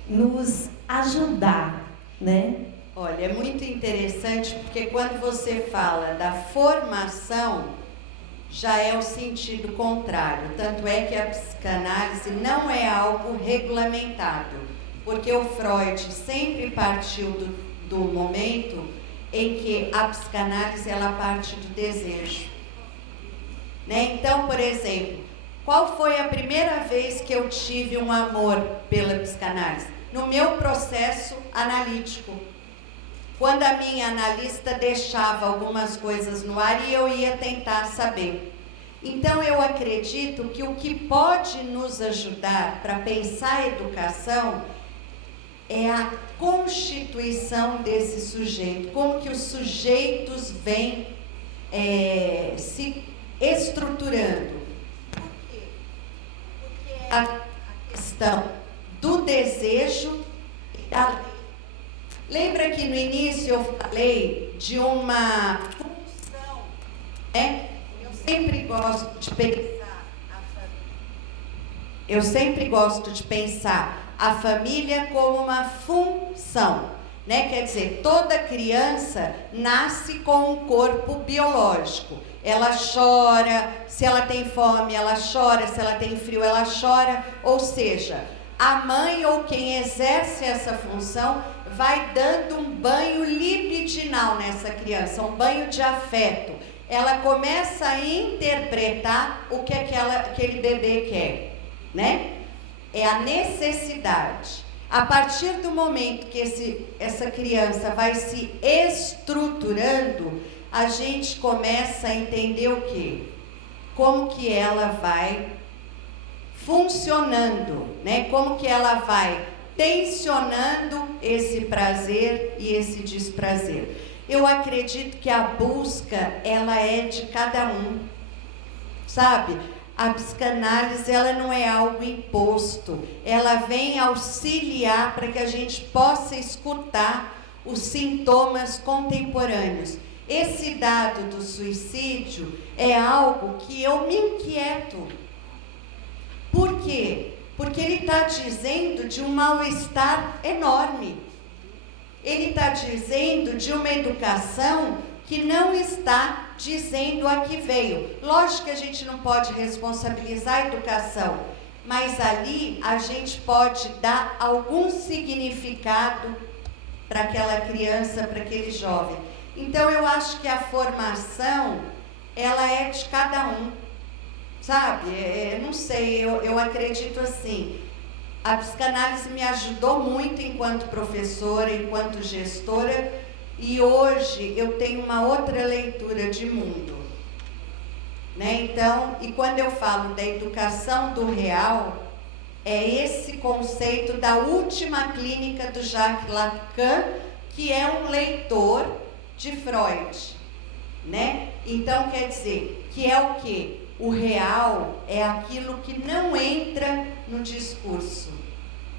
nos ajudar, né? Olha, é muito interessante porque quando você fala da formação, já é o sentido contrário. Tanto é que a psicanálise não é algo regulamentado, porque o Freud sempre partiu do momento em que a psicanálise ela parte do desejo. Né? Então, por exemplo, qual foi a primeira vez que eu tive um amor pela psicanálise? No meu processo analítico. Quando a minha analista deixava algumas coisas no ar e eu ia tentar saber. Então, eu acredito que o que pode nos ajudar para pensar a educação é a constituição desse sujeito, como que os sujeitos vêm se estruturando. Por quê? Porque é a questão do desejo e da lei. Lembra que no início eu falei de uma função, né? Eu sempre gosto de pensar a família como uma função, né? Quer dizer, toda criança nasce com um corpo biológico. Ela chora, se ela tem fome, ela chora, se ela tem frio, ela chora. Ou seja, a mãe ou quem exerce essa função vai dando um banho original nessa criança, um banho de afeto. Ela começa a interpretar o que aquele bebê quer, né? É a necessidade. A partir do momento que essa criança vai se estruturando, a gente começa a entender o quê? Como que ela vai funcionando, né? Como que ela vai tensionando esse prazer e esse desprazer. Eu acredito que a busca, ela é de cada um, sabe? A psicanálise, ela não é algo imposto, ela vem auxiliar para que a gente possa escutar os sintomas contemporâneos. Esse dado do suicídio é algo que eu me inquieto. Por quê? Porque ele está dizendo de um mal-estar enorme. Ele está dizendo de uma educação que não está dizendo a que veio. Lógico que a gente não pode responsabilizar a educação, mas ali a gente pode dar algum significado para aquela criança, para aquele jovem. Então eu acho que a formação, ela é de cada um, sabe? Não sei, eu acredito assim. A psicanálise me ajudou muito enquanto professora, enquanto gestora, e hoje eu tenho uma outra leitura de mundo, né? Então, e quando eu falo da educação do real, é esse conceito da última clínica do Jacques Lacan, que é um leitor de Freud, né? Então, quer dizer, que é o quê? O real é aquilo que não entra no discurso.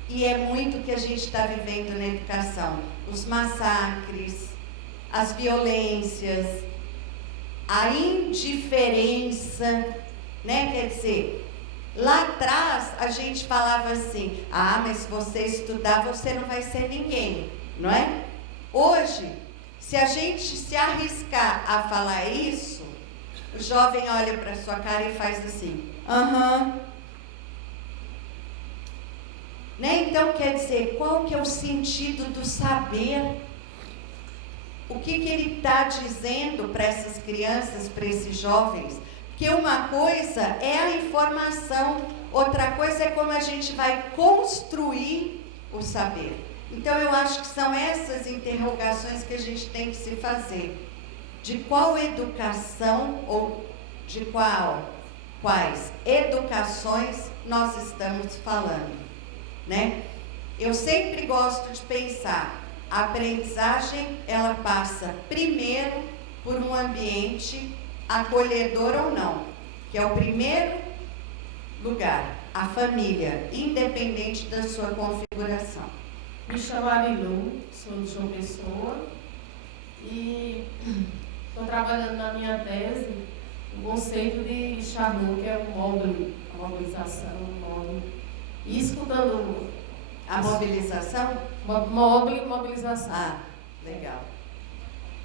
E é muito o que a gente está vivendo na educação. Os massacres, as violências, a indiferença, né? Quer dizer, lá atrás a gente falava assim, mas se você estudar, você não vai ser ninguém, não é? Hoje, se a gente se arriscar a falar isso, o jovem olha para sua cara e faz assim, né? Então, quer dizer, qual que é o sentido do saber? O que ele está dizendo para essas crianças, para esses jovens? Porque uma coisa é a informação, outra coisa é como a gente vai construir o saber. Então, eu acho que são essas interrogações que a gente tem que se fazer. De qual educação ou de quais educações nós estamos falando, né? Eu sempre gosto de pensar, a aprendizagem, ela passa primeiro por um ambiente acolhedor ou não, que é o primeiro lugar, a família, independente da sua configuração. Me chamo Arilu, sou de João Pessoa e estou trabalhando na minha tese o conceito de Charlot, que é o módulo, a mobilização, o módulo. E escutando... A mobilização? Mobilização. Legal.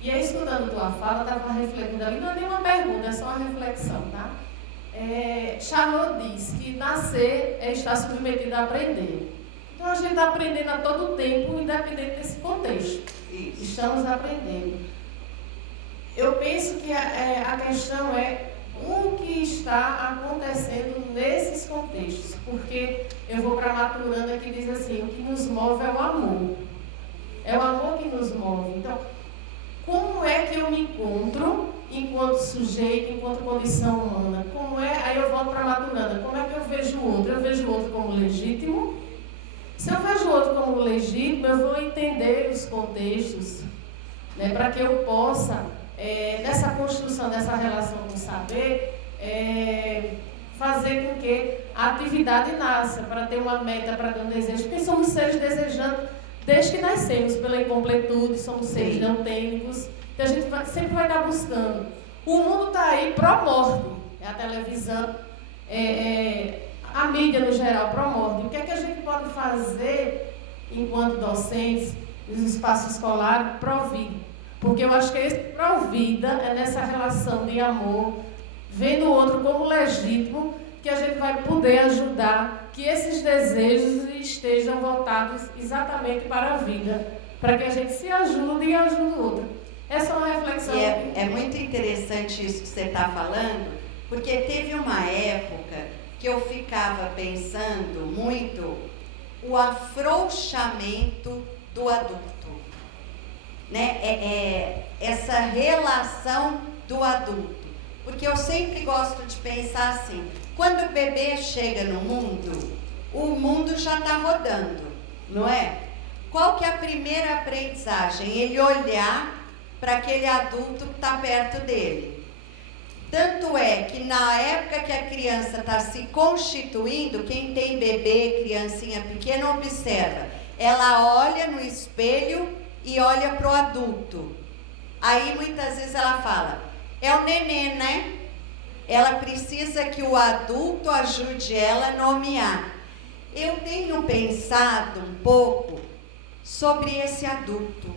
E aí, escutando tua fala, estava refletindo ali, não é nenhuma pergunta, é só uma reflexão, tá? Charlot diz que nascer é estar submetido a aprender. Então, a gente está aprendendo a todo tempo, independente desse contexto. Isso. Estamos aprendendo. Eu penso que a questão é o que está acontecendo nesses contextos, porque eu vou para Maturana que diz assim, o que nos move é o amor. É o amor que nos move. Então, como é que eu me encontro enquanto sujeito, enquanto condição humana? Aí eu volto para Maturana, como é que eu vejo o outro? Eu vejo o outro como legítimo? Se eu vejo o outro como legítimo, eu vou entender os contextos, né, para que eu possa... nessa construção dessa relação com o saber, fazer com que a atividade nasça, para ter uma meta, para ter um desejo, porque somos seres desejando desde que nascemos, pela incompletude, somos seres neotênicos, então a gente sempre vai estar buscando. O mundo está aí pró-morte, a televisão, a mídia no geral pró-morte. O que é que a gente pode fazer enquanto docentes, nos espaços escolares, pró-vida? Porque eu acho que esse pró-vida é nessa relação de amor, vendo o outro como legítimo, que a gente vai poder ajudar que esses desejos estejam voltados exatamente para a vida, para que a gente se ajude e ajude o outro. Essa é uma reflexão. E é muito interessante isso que você está falando, porque teve uma época que eu ficava pensando muito o afrouxamento do adulto, né? Essa relação do adulto. Porque eu sempre gosto de pensar assim, quando o bebê chega no mundo, o mundo já está rodando, não é? Qual que é a primeira aprendizagem? Ele olhar para aquele adulto que está perto dele. Tanto é que na época que a criança está se constituindo, quem tem bebê, criancinha pequena, observa. Ela olha no espelho e olha para o adulto. Aí muitas vezes ela fala, é o neném, né? Ela precisa que o adulto ajude ela a nomear. Eu tenho pensado um pouco sobre esse adulto,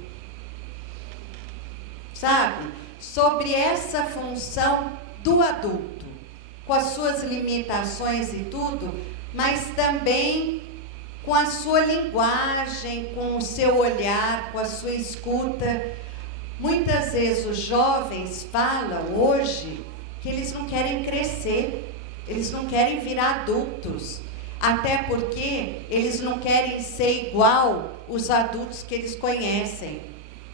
sabe? Sobre essa função do adulto, com as suas limitações e tudo, mas também com a sua linguagem, com o seu olhar, com a sua escuta. Muitas vezes os jovens falam hoje que eles não querem crescer, eles não querem virar adultos, até porque eles não querem ser igual os adultos que eles conhecem,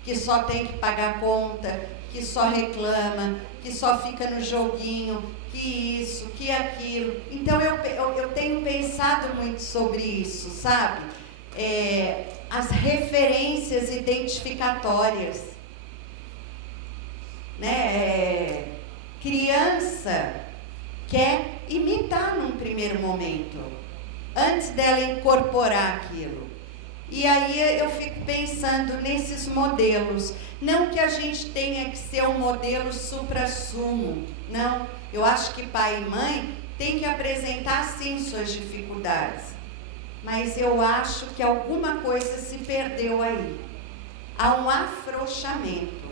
que só tem que pagar conta, que só reclama, que só fica no joguinho, que isso, que aquilo. Então eu tenho pensado muito sobre isso, sabe? As referências identificatórias, né? Criança quer imitar num primeiro momento, antes dela incorporar aquilo. E aí eu fico pensando nesses modelos. Não que a gente tenha que ser um modelo supra-sumo, não. Eu acho que pai e mãe têm que apresentar sim suas dificuldades. Mas eu acho que alguma coisa se perdeu aí. Há um afrouxamento,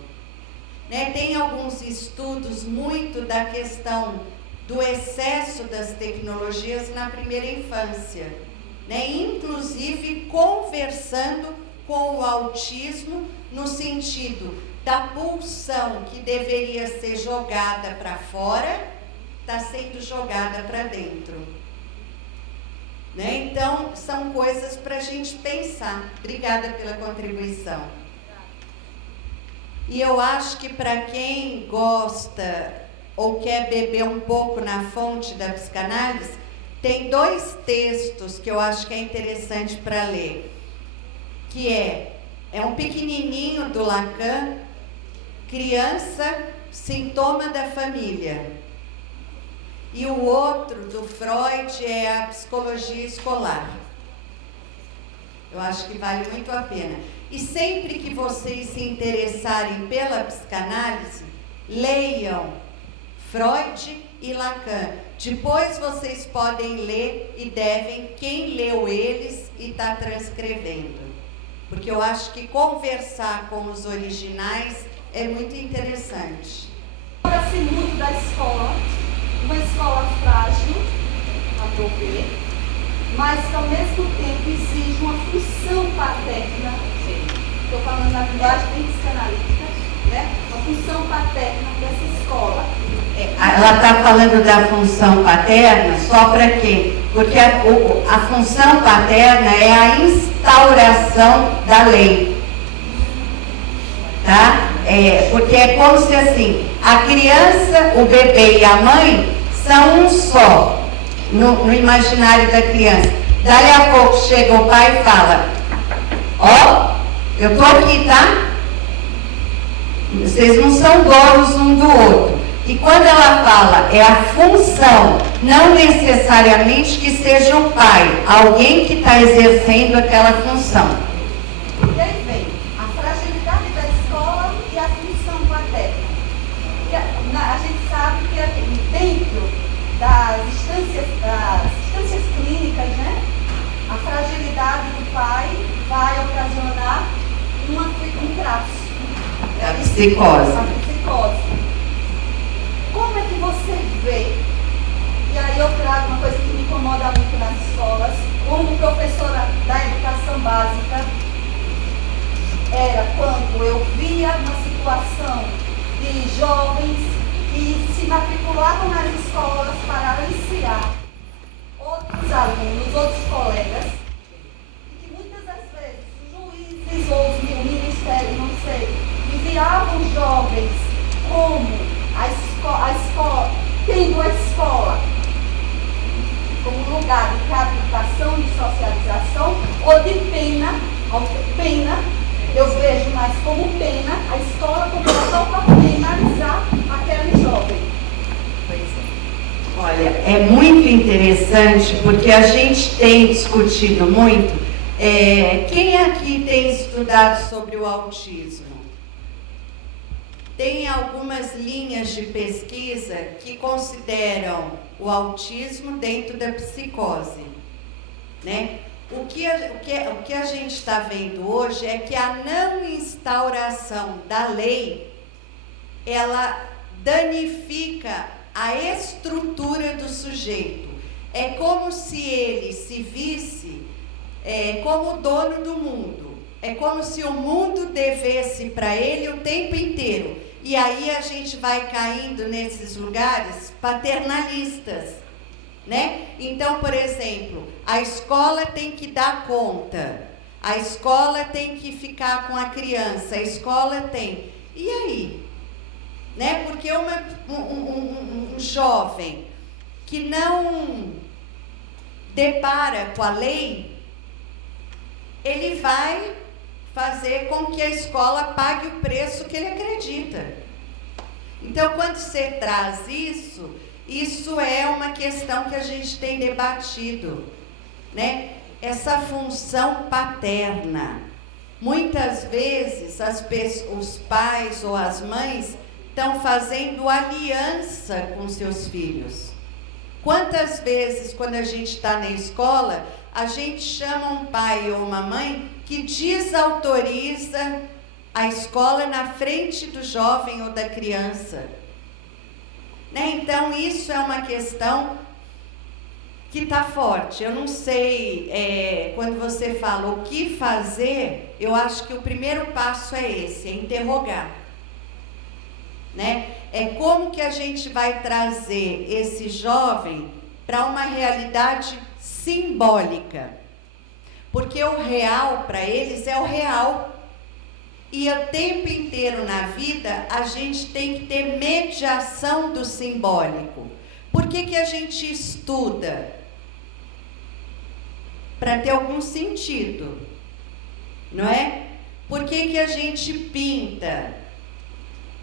né? Tem alguns estudos muito da questão do excesso das tecnologias na primeira infância, né? Inclusive conversando com o autismo no sentido da pulsão que deveria ser jogada para fora, está sendo jogada para dentro, né? Então, são coisas para a gente pensar. Obrigada pela contribuição. E eu acho que para quem gosta ou quer beber um pouco na fonte da psicanálise, tem 2 textos que eu acho que é interessante para ler, que é um pequenininho do Lacan, Criança, Sintoma da Família, e o outro do Freud é a Psicologia Escolar. Eu acho que vale muito a pena. E sempre que vocês se interessarem pela psicanálise, leiam Freud e Lacan. Depois vocês podem ler e devem quem leu eles e está transcrevendo. Porque eu acho que conversar com os originais é muito interessante. Fala-se muito da escola, uma escola frágil, a meu ver, mas que ao mesmo tempo exige uma função paterna. Estou falando na linguagem bem psicanalítica, né? A função paterna dessa escola. Ela está falando da função paterna só para quê? Porque a função paterna é a instauração da lei, tá? Porque é como se assim, a criança, o bebê e a mãe são um só no imaginário da criança. Dali a pouco chega o pai e fala, ó, eu estou aqui, tá? Vocês não são donos um do outro. E quando ela fala, é a função, não necessariamente que seja o pai, alguém que está exercendo aquela função. E aí vem a fragilidade da escola e a função paterna. A gente sabe que dentro das instâncias clínicas, né, a fragilidade do pai vai ocasionar um traço. A psicose. A psicose. Como é que você vê? E aí eu trago uma coisa que me incomoda muito nas escolas, como professora da educação básica, era quando eu via uma situação situação de jovens que se matriculavam nas escolas para aliciar outros alunos, outros colegas, e que muitas das vezes os juízes ou o ministério, não sei, enviavam jovens como a escola, tendo a escola como lugar de reabilitação, de socialização, ou de pena, eu vejo mais como pena, a escola como local para penalizar aquele jovem. Pois é. Olha, é muito interessante porque a gente tem discutido muito. Quem aqui tem estudado sobre o autismo? Tem algumas linhas de pesquisa que consideram o autismo dentro da psicose, né? O que a gente está vendo hoje é que a não instauração da lei, ela danifica a estrutura do sujeito. É como se ele se visse como dono do mundo. É como se o mundo devesse para ele o tempo inteiro. E aí a gente vai caindo nesses lugares paternalistas, né? Então, por exemplo, a escola tem que dar conta, a escola tem que ficar com a criança, a escola tem... E aí? Né? Porque um jovem que não depara com a lei, ele vai fazer com que a escola pague o preço que ele acredita. Então, quando você traz isso é uma questão que a gente tem debatido, né? Essa função paterna. Muitas vezes os pais ou as mães estão fazendo aliança com seus filhos. Quantas vezes, quando a gente está na escola, a gente chama um pai ou uma mãe que desautoriza a escola na frente do jovem ou da criança, né? Então, isso é uma questão que está forte. Eu não sei, quando você fala o que fazer, eu acho que o primeiro passo é esse, é interrogar, né? É como que a gente vai trazer esse jovem para uma realidade simbólica, porque o real para eles é o real. E o tempo inteiro na vida a gente tem que ter mediação do simbólico. Por que a gente estuda? Para ter algum sentido, não é? Por que a gente pinta?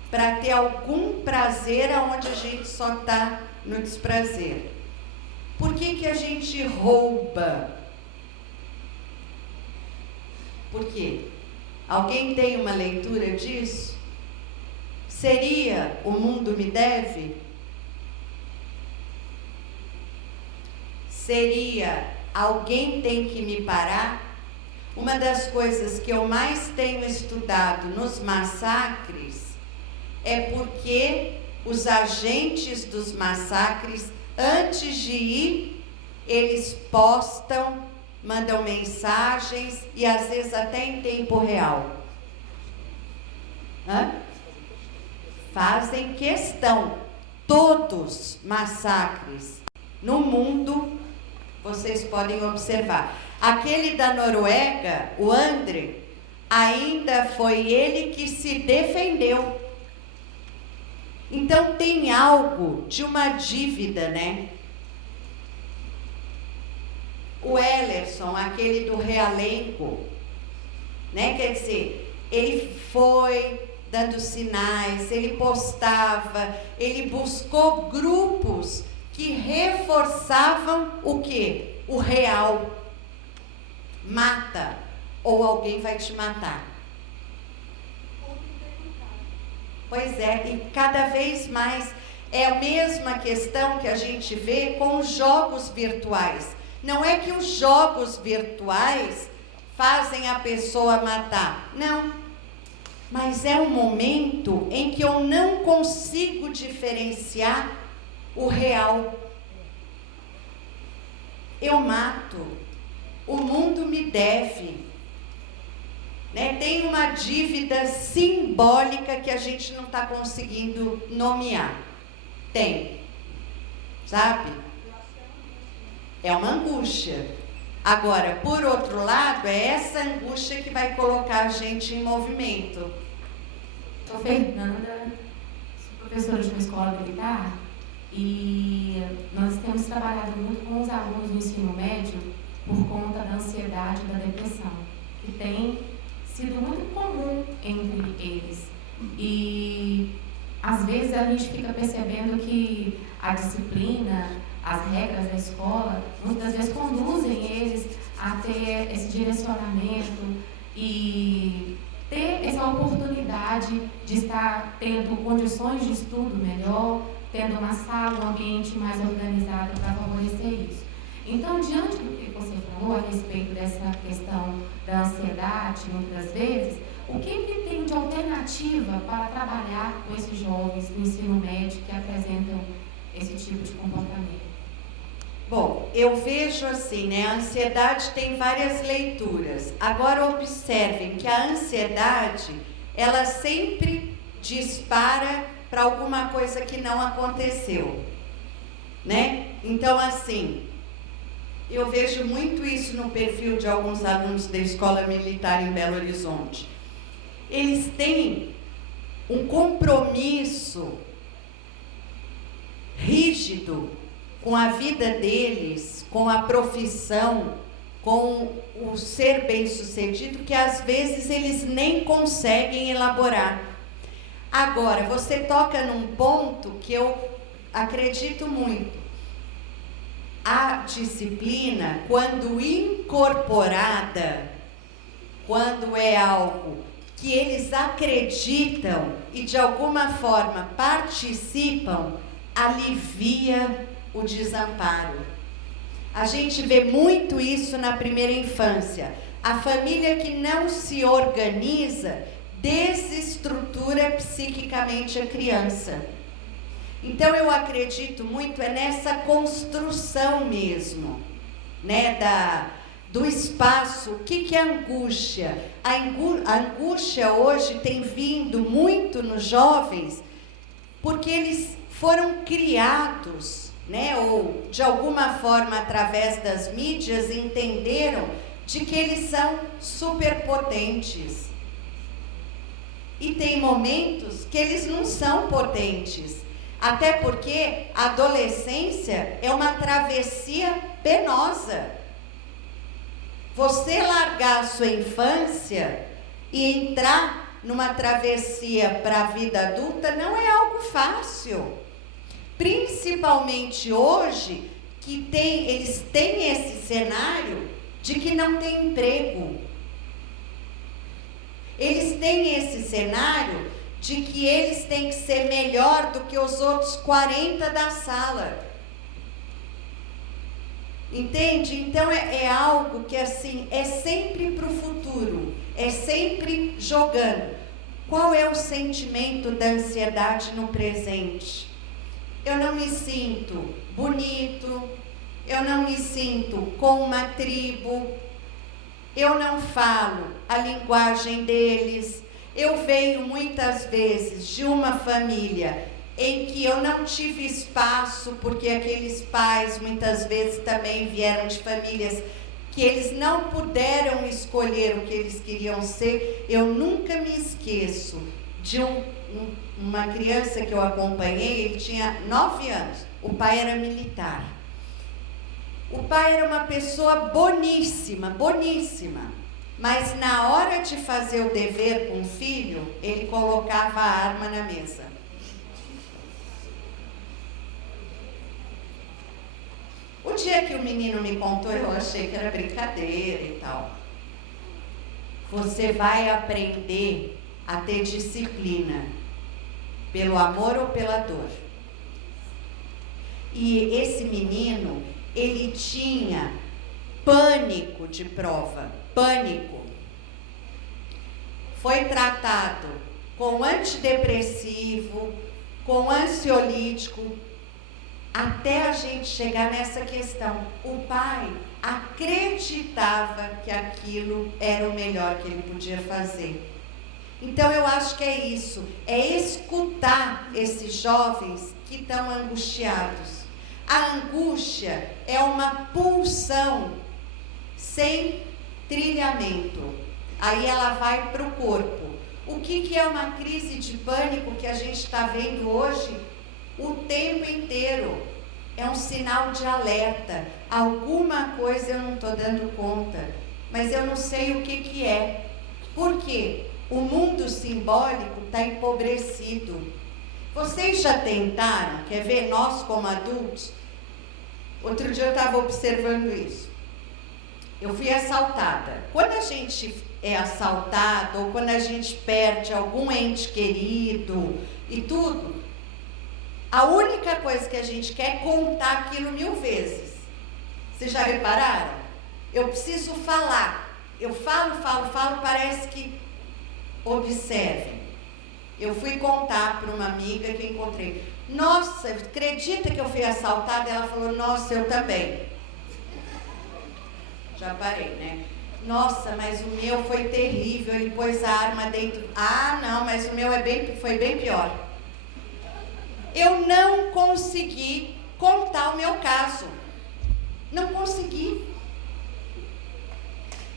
Para ter algum prazer aonde a gente só está no desprazer. Por que a gente rouba? Por quê? Alguém tem uma leitura disso? Seria o mundo me deve? Seria alguém tem que me parar? Uma das coisas que eu mais tenho estudado nos massacres é porque os agentes dos massacres, antes de ir, eles postam, mandam mensagens e às vezes até em tempo real. Fazem questão. Todos massacres no mundo, vocês podem observar. Aquele da Noruega, o André, ainda foi ele que se defendeu. Então tem algo de uma dívida, né? O Ellerson, aquele do Realengo, né? Quer dizer, ele foi dando sinais, ele postava, ele buscou grupos que reforçavam o quê? O real. Mata, ou alguém vai te matar. Pois é, e cada vez mais é a mesma questão que a gente vê com os jogos virtuais. Não é que os jogos virtuais fazem a pessoa matar, não. Mas é um momento em que eu não consigo diferenciar o real. Eu mato, o mundo me deve. né? Tem uma dívida simbólica que a gente não está conseguindo nomear. Tem. Sabe? É uma angústia. Agora, por outro lado, é essa angústia que vai colocar a gente em movimento. Sou Fernanda, sou professora de uma escola militar e nós temos trabalhado muito com os alunos do ensino médio por conta da ansiedade e da depressão, que tem sido muito comum entre eles. E às vezes a gente fica percebendo que a disciplina, as regras da escola, muitas vezes conduzem eles a ter esse direcionamento e ter essa oportunidade de estar tendo condições de estudo melhor, tendo uma sala, um ambiente mais organizado para favorecer isso. Então, diante do que você falou a respeito dessa questão da ansiedade, muitas vezes, o que tem de alternativa para trabalhar com esses jovens do ensino médio que apresentam esse tipo de comportamento? Bom, eu vejo assim, né? A ansiedade tem várias leituras. Agora observem que a ansiedade, ela sempre dispara para alguma coisa que não aconteceu, né? Então, assim, eu vejo muito isso no perfil de alguns alunos da Escola Militar em Belo Horizonte. Eles têm um compromisso rígido com a vida deles, com a profissão, com o ser bem-sucedido, que às vezes eles nem conseguem elaborar. Agora, você toca num ponto que eu acredito muito. A disciplina, quando incorporada, quando é algo que eles acreditam e de alguma forma participam, alivia o desamparo. A gente vê muito isso na primeira infância. A família que não se organiza desestrutura psiquicamente a criança. Então eu acredito muito nessa construção mesmo, né, do espaço. O que é angústia? A angústia hoje tem vindo muito nos jovens porque eles foram criados, né, ou de alguma forma através das mídias entenderam de que eles são superpotentes. E tem momentos que eles não são potentes. Até porque a adolescência é uma travessia penosa. Você largar a sua infância e entrar numa travessia para a vida adulta não é algo fácil. Principalmente hoje, que eles têm esse cenário de que não tem emprego. Eles têm esse cenário de que eles têm que ser melhor do que os outros 40 da sala. Entende? Então é algo que assim, é sempre para o futuro, é sempre jogando. Qual é o sentimento da ansiedade no presente? Eu não me sinto bonito, eu não me sinto com uma tribo, eu não falo a linguagem deles. Eu venho muitas vezes de uma família em que eu não tive espaço, porque aqueles pais muitas vezes também vieram de famílias que eles não puderam escolher o que eles queriam ser. Eu nunca me esqueço de uma criança que eu acompanhei, ele tinha 9 anos, o pai era militar. O pai era uma pessoa boníssima, boníssima. Mas na hora de fazer o dever com o filho, ele colocava a arma na mesa. O dia que o menino me contou, eu achei que era brincadeira e tal. Você vai aprender a ter disciplina, pelo amor ou pela dor. E esse menino, ele tinha pânico de prova. Pânico. Foi tratado com antidepressivo, com ansiolítico, até a gente chegar nessa questão. O pai acreditava que aquilo era o melhor que ele podia fazer. Então eu acho que é isso, é escutar esses jovens que estão angustiados. A angústia é uma pulsão sem trilhamento. Aí ela vai para o corpo. O que é uma crise de pânico que a gente está vendo hoje o tempo inteiro? É um sinal de alerta. Alguma coisa eu não estou dando conta, mas eu não sei o que é. Por quê? O mundo simbólico está empobrecido. Vocês já tentaram, quer ver, nós como adultos? Outro dia eu estava observando isso. Eu fui assaltada. Quando a gente é assaltado, ou quando a gente perde algum ente querido e tudo, a única coisa que a gente quer é contar aquilo 1000 vezes. Vocês já repararam? Eu preciso falar. Eu falo, parece que observem. Eu fui contar para uma amiga que eu encontrei. Nossa, acredita que eu fui assaltada? Ela falou, nossa, eu também. Já parei, né? Nossa, mas o meu foi terrível, ele pôs a arma dentro. Ah, não, mas o meu foi bem pior. Eu não consegui contar o meu caso. Não consegui.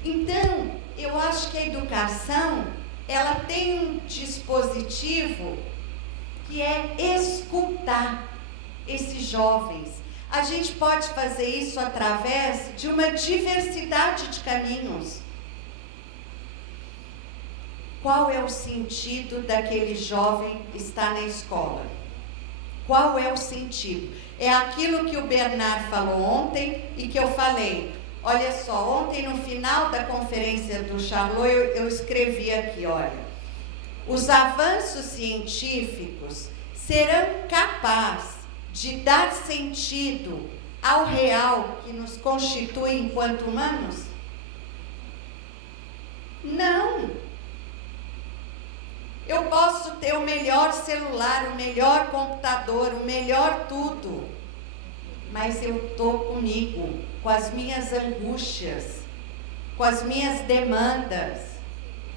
Então, eu acho que a educação, ela tem um dispositivo que é escutar esses jovens. A gente pode fazer isso através de uma diversidade de caminhos. Qual é o sentido daquele jovem estar na escola? Qual é o sentido? É aquilo que o Bernard falou ontem e que eu falei. Olha só, ontem no final da conferência do Charlot, eu escrevi aqui, olha. Os avanços científicos serão capazes de dar sentido ao real que nos constitui enquanto humanos? Não. Eu posso ter o melhor celular, o melhor computador, o melhor tudo, mas eu estou comigo, com as minhas angústias, com as minhas demandas,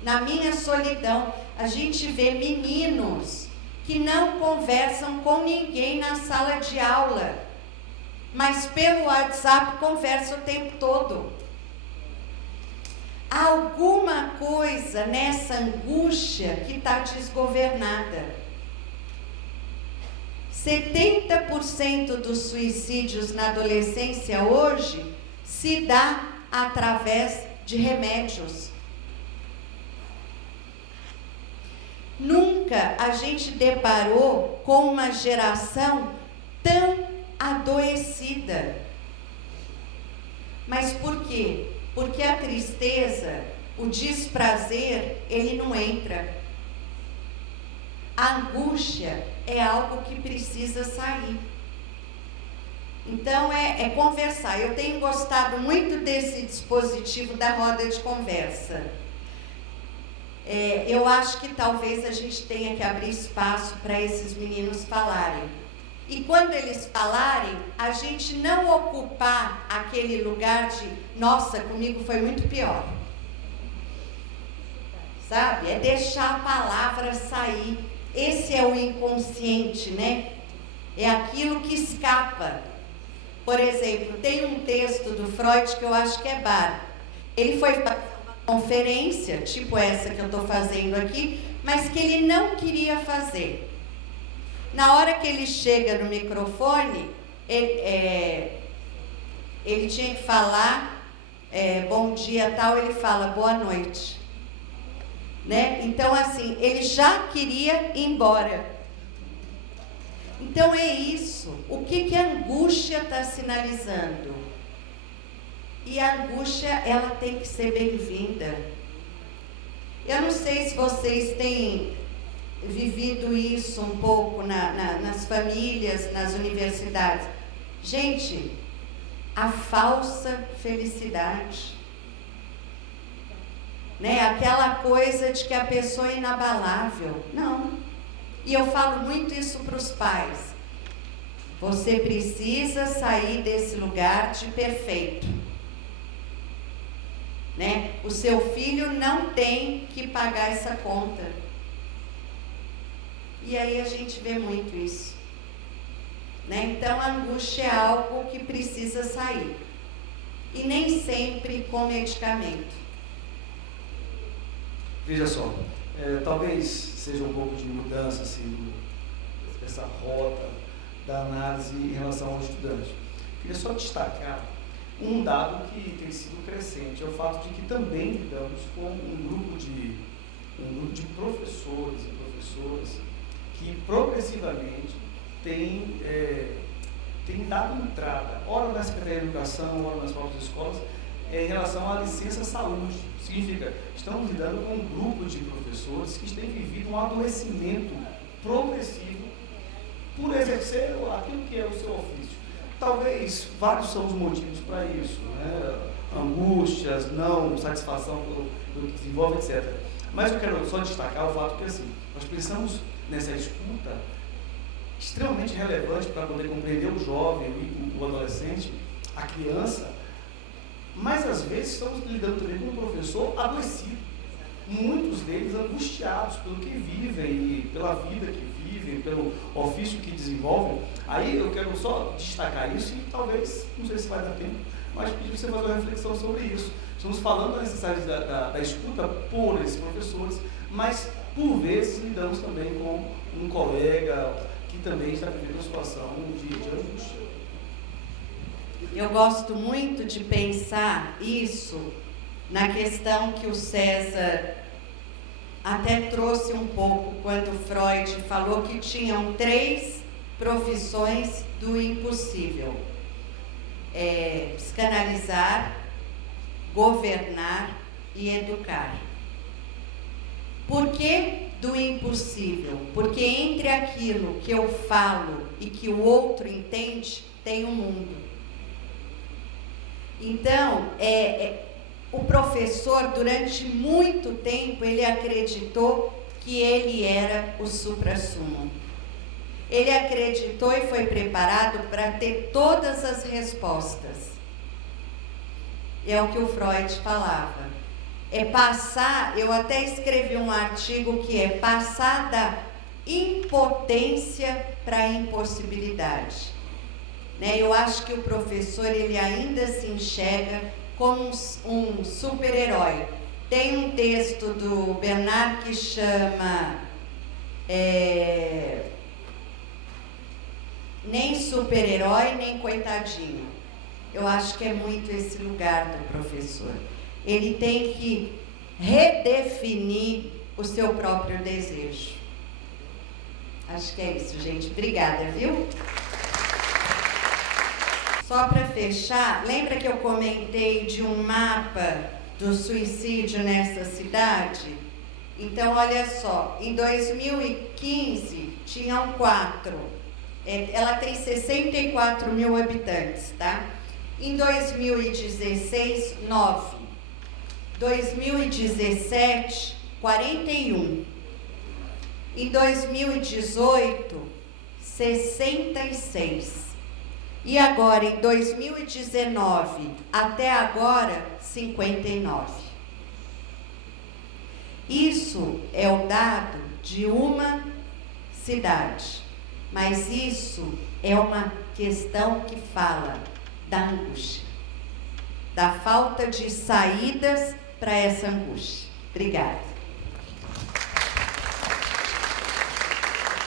na minha solidão. A gente vê meninos que não conversam com ninguém na sala de aula, mas pelo WhatsApp conversam o tempo todo. Há alguma coisa nessa angústia que está desgovernada. 70% dos suicídios na adolescência hoje se dá através de remédios. Nunca a gente deparou com uma geração tão adoecida. Mas por quê? Porque a tristeza, o desprazer, ele não entra. A angústia é algo que precisa sair. Então é conversar. Eu tenho gostado muito desse dispositivo da roda de conversa. Eu acho que talvez a gente tenha que abrir espaço para esses meninos falarem. E quando eles falarem, a gente não ocupar aquele lugar de, nossa, comigo foi muito pior. Sabe? É deixar a palavra sair. Esse é o inconsciente, né? É aquilo que escapa. Por exemplo, tem um texto do Freud que eu acho que é bárbaro. Ele foi fazer uma conferência, tipo essa que eu estou fazendo aqui, mas que ele não queria fazer. Na hora que ele chega no microfone, ele tinha que falar, bom dia tal, ele fala boa noite. Né? Então, assim, ele já queria ir embora. Então, é isso. O que a angústia está sinalizando? E a angústia, ela tem que ser bem-vinda. Eu não sei se vocês têm vivido isso um pouco nas famílias, nas universidades. Gente, a falsa felicidade. Né? Aquela coisa de que a pessoa é inabalável. Não. E eu falo muito isso para os pais. Você precisa sair desse lugar de perfeito. Né? O seu filho não tem que pagar essa conta. E aí a gente vê muito isso. Né? Então a angústia é algo que precisa sair. E nem sempre com medicamento. Veja só, talvez seja um pouco de mudança assim, dessa rota da análise em relação ao estudante. Queria só destacar um dado que tem sido crescente, é o fato de que também lidamos com um grupo de professores e professoras que progressivamente tem dado entrada, ora na Secretaria de Educação, ora nas próprias escolas, em relação à licença saúde. Significa, estamos lidando com um grupo de professores que têm vivido um adoecimento progressivo por exercer aquilo que é o seu ofício. Talvez vários são os motivos para isso, né? Angústias, não satisfação pelo que desenvolve, etc. Mas eu quero só destacar o fato que, assim, nós pensamos nessa escuta extremamente relevante para poder compreender o jovem, o adolescente, a criança, mas às vezes estamos lidando também com um professor adoecido, muitos deles angustiados pelo que vivem e pela vida que vivem, pelo ofício que desenvolvem. Aí eu quero só destacar isso e talvez, não sei se vai dar tempo, mas pedir para você fazer uma reflexão sobre isso. Estamos falando da necessidade da escuta por esses professores, mas por vezes lidamos também com um colega que também está vivendo uma situação de angústia. Eu gosto muito de pensar isso na questão que o César até trouxe um pouco quando Freud falou que tinham 3 profissões do impossível: psicanalizar, governar e educar. Por que do impossível? Porque entre aquilo que eu falo e que o outro entende, tem um mundo. Então, o professor, durante muito tempo, ele acreditou que ele era o suprassumo. Ele acreditou e foi preparado para ter todas as respostas. É o que o Freud falava. É passar, eu até escrevi um artigo que é passar da impotência para a impossibilidade. Né? Eu acho que o professor, ele ainda se enxerga como um super-herói. Tem um texto do Bernard que chama nem super-herói, nem coitadinho. Eu acho que é muito esse lugar do professor. Ele tem que redefinir o seu próprio desejo. Acho que é isso, gente. Obrigada, viu? Só para fechar, lembra que eu comentei de um mapa do suicídio nessa cidade? Então, olha só, em 2015 tinham 4. Ela tem 64 mil habitantes, tá? Em 2016, 9. 2017, 41. Em 2018, 66. E agora, em 2019, até agora, 59. Isso é o dado de uma cidade, mas isso é uma questão que fala da angústia, da falta de saídas para essa angústia. Obrigada.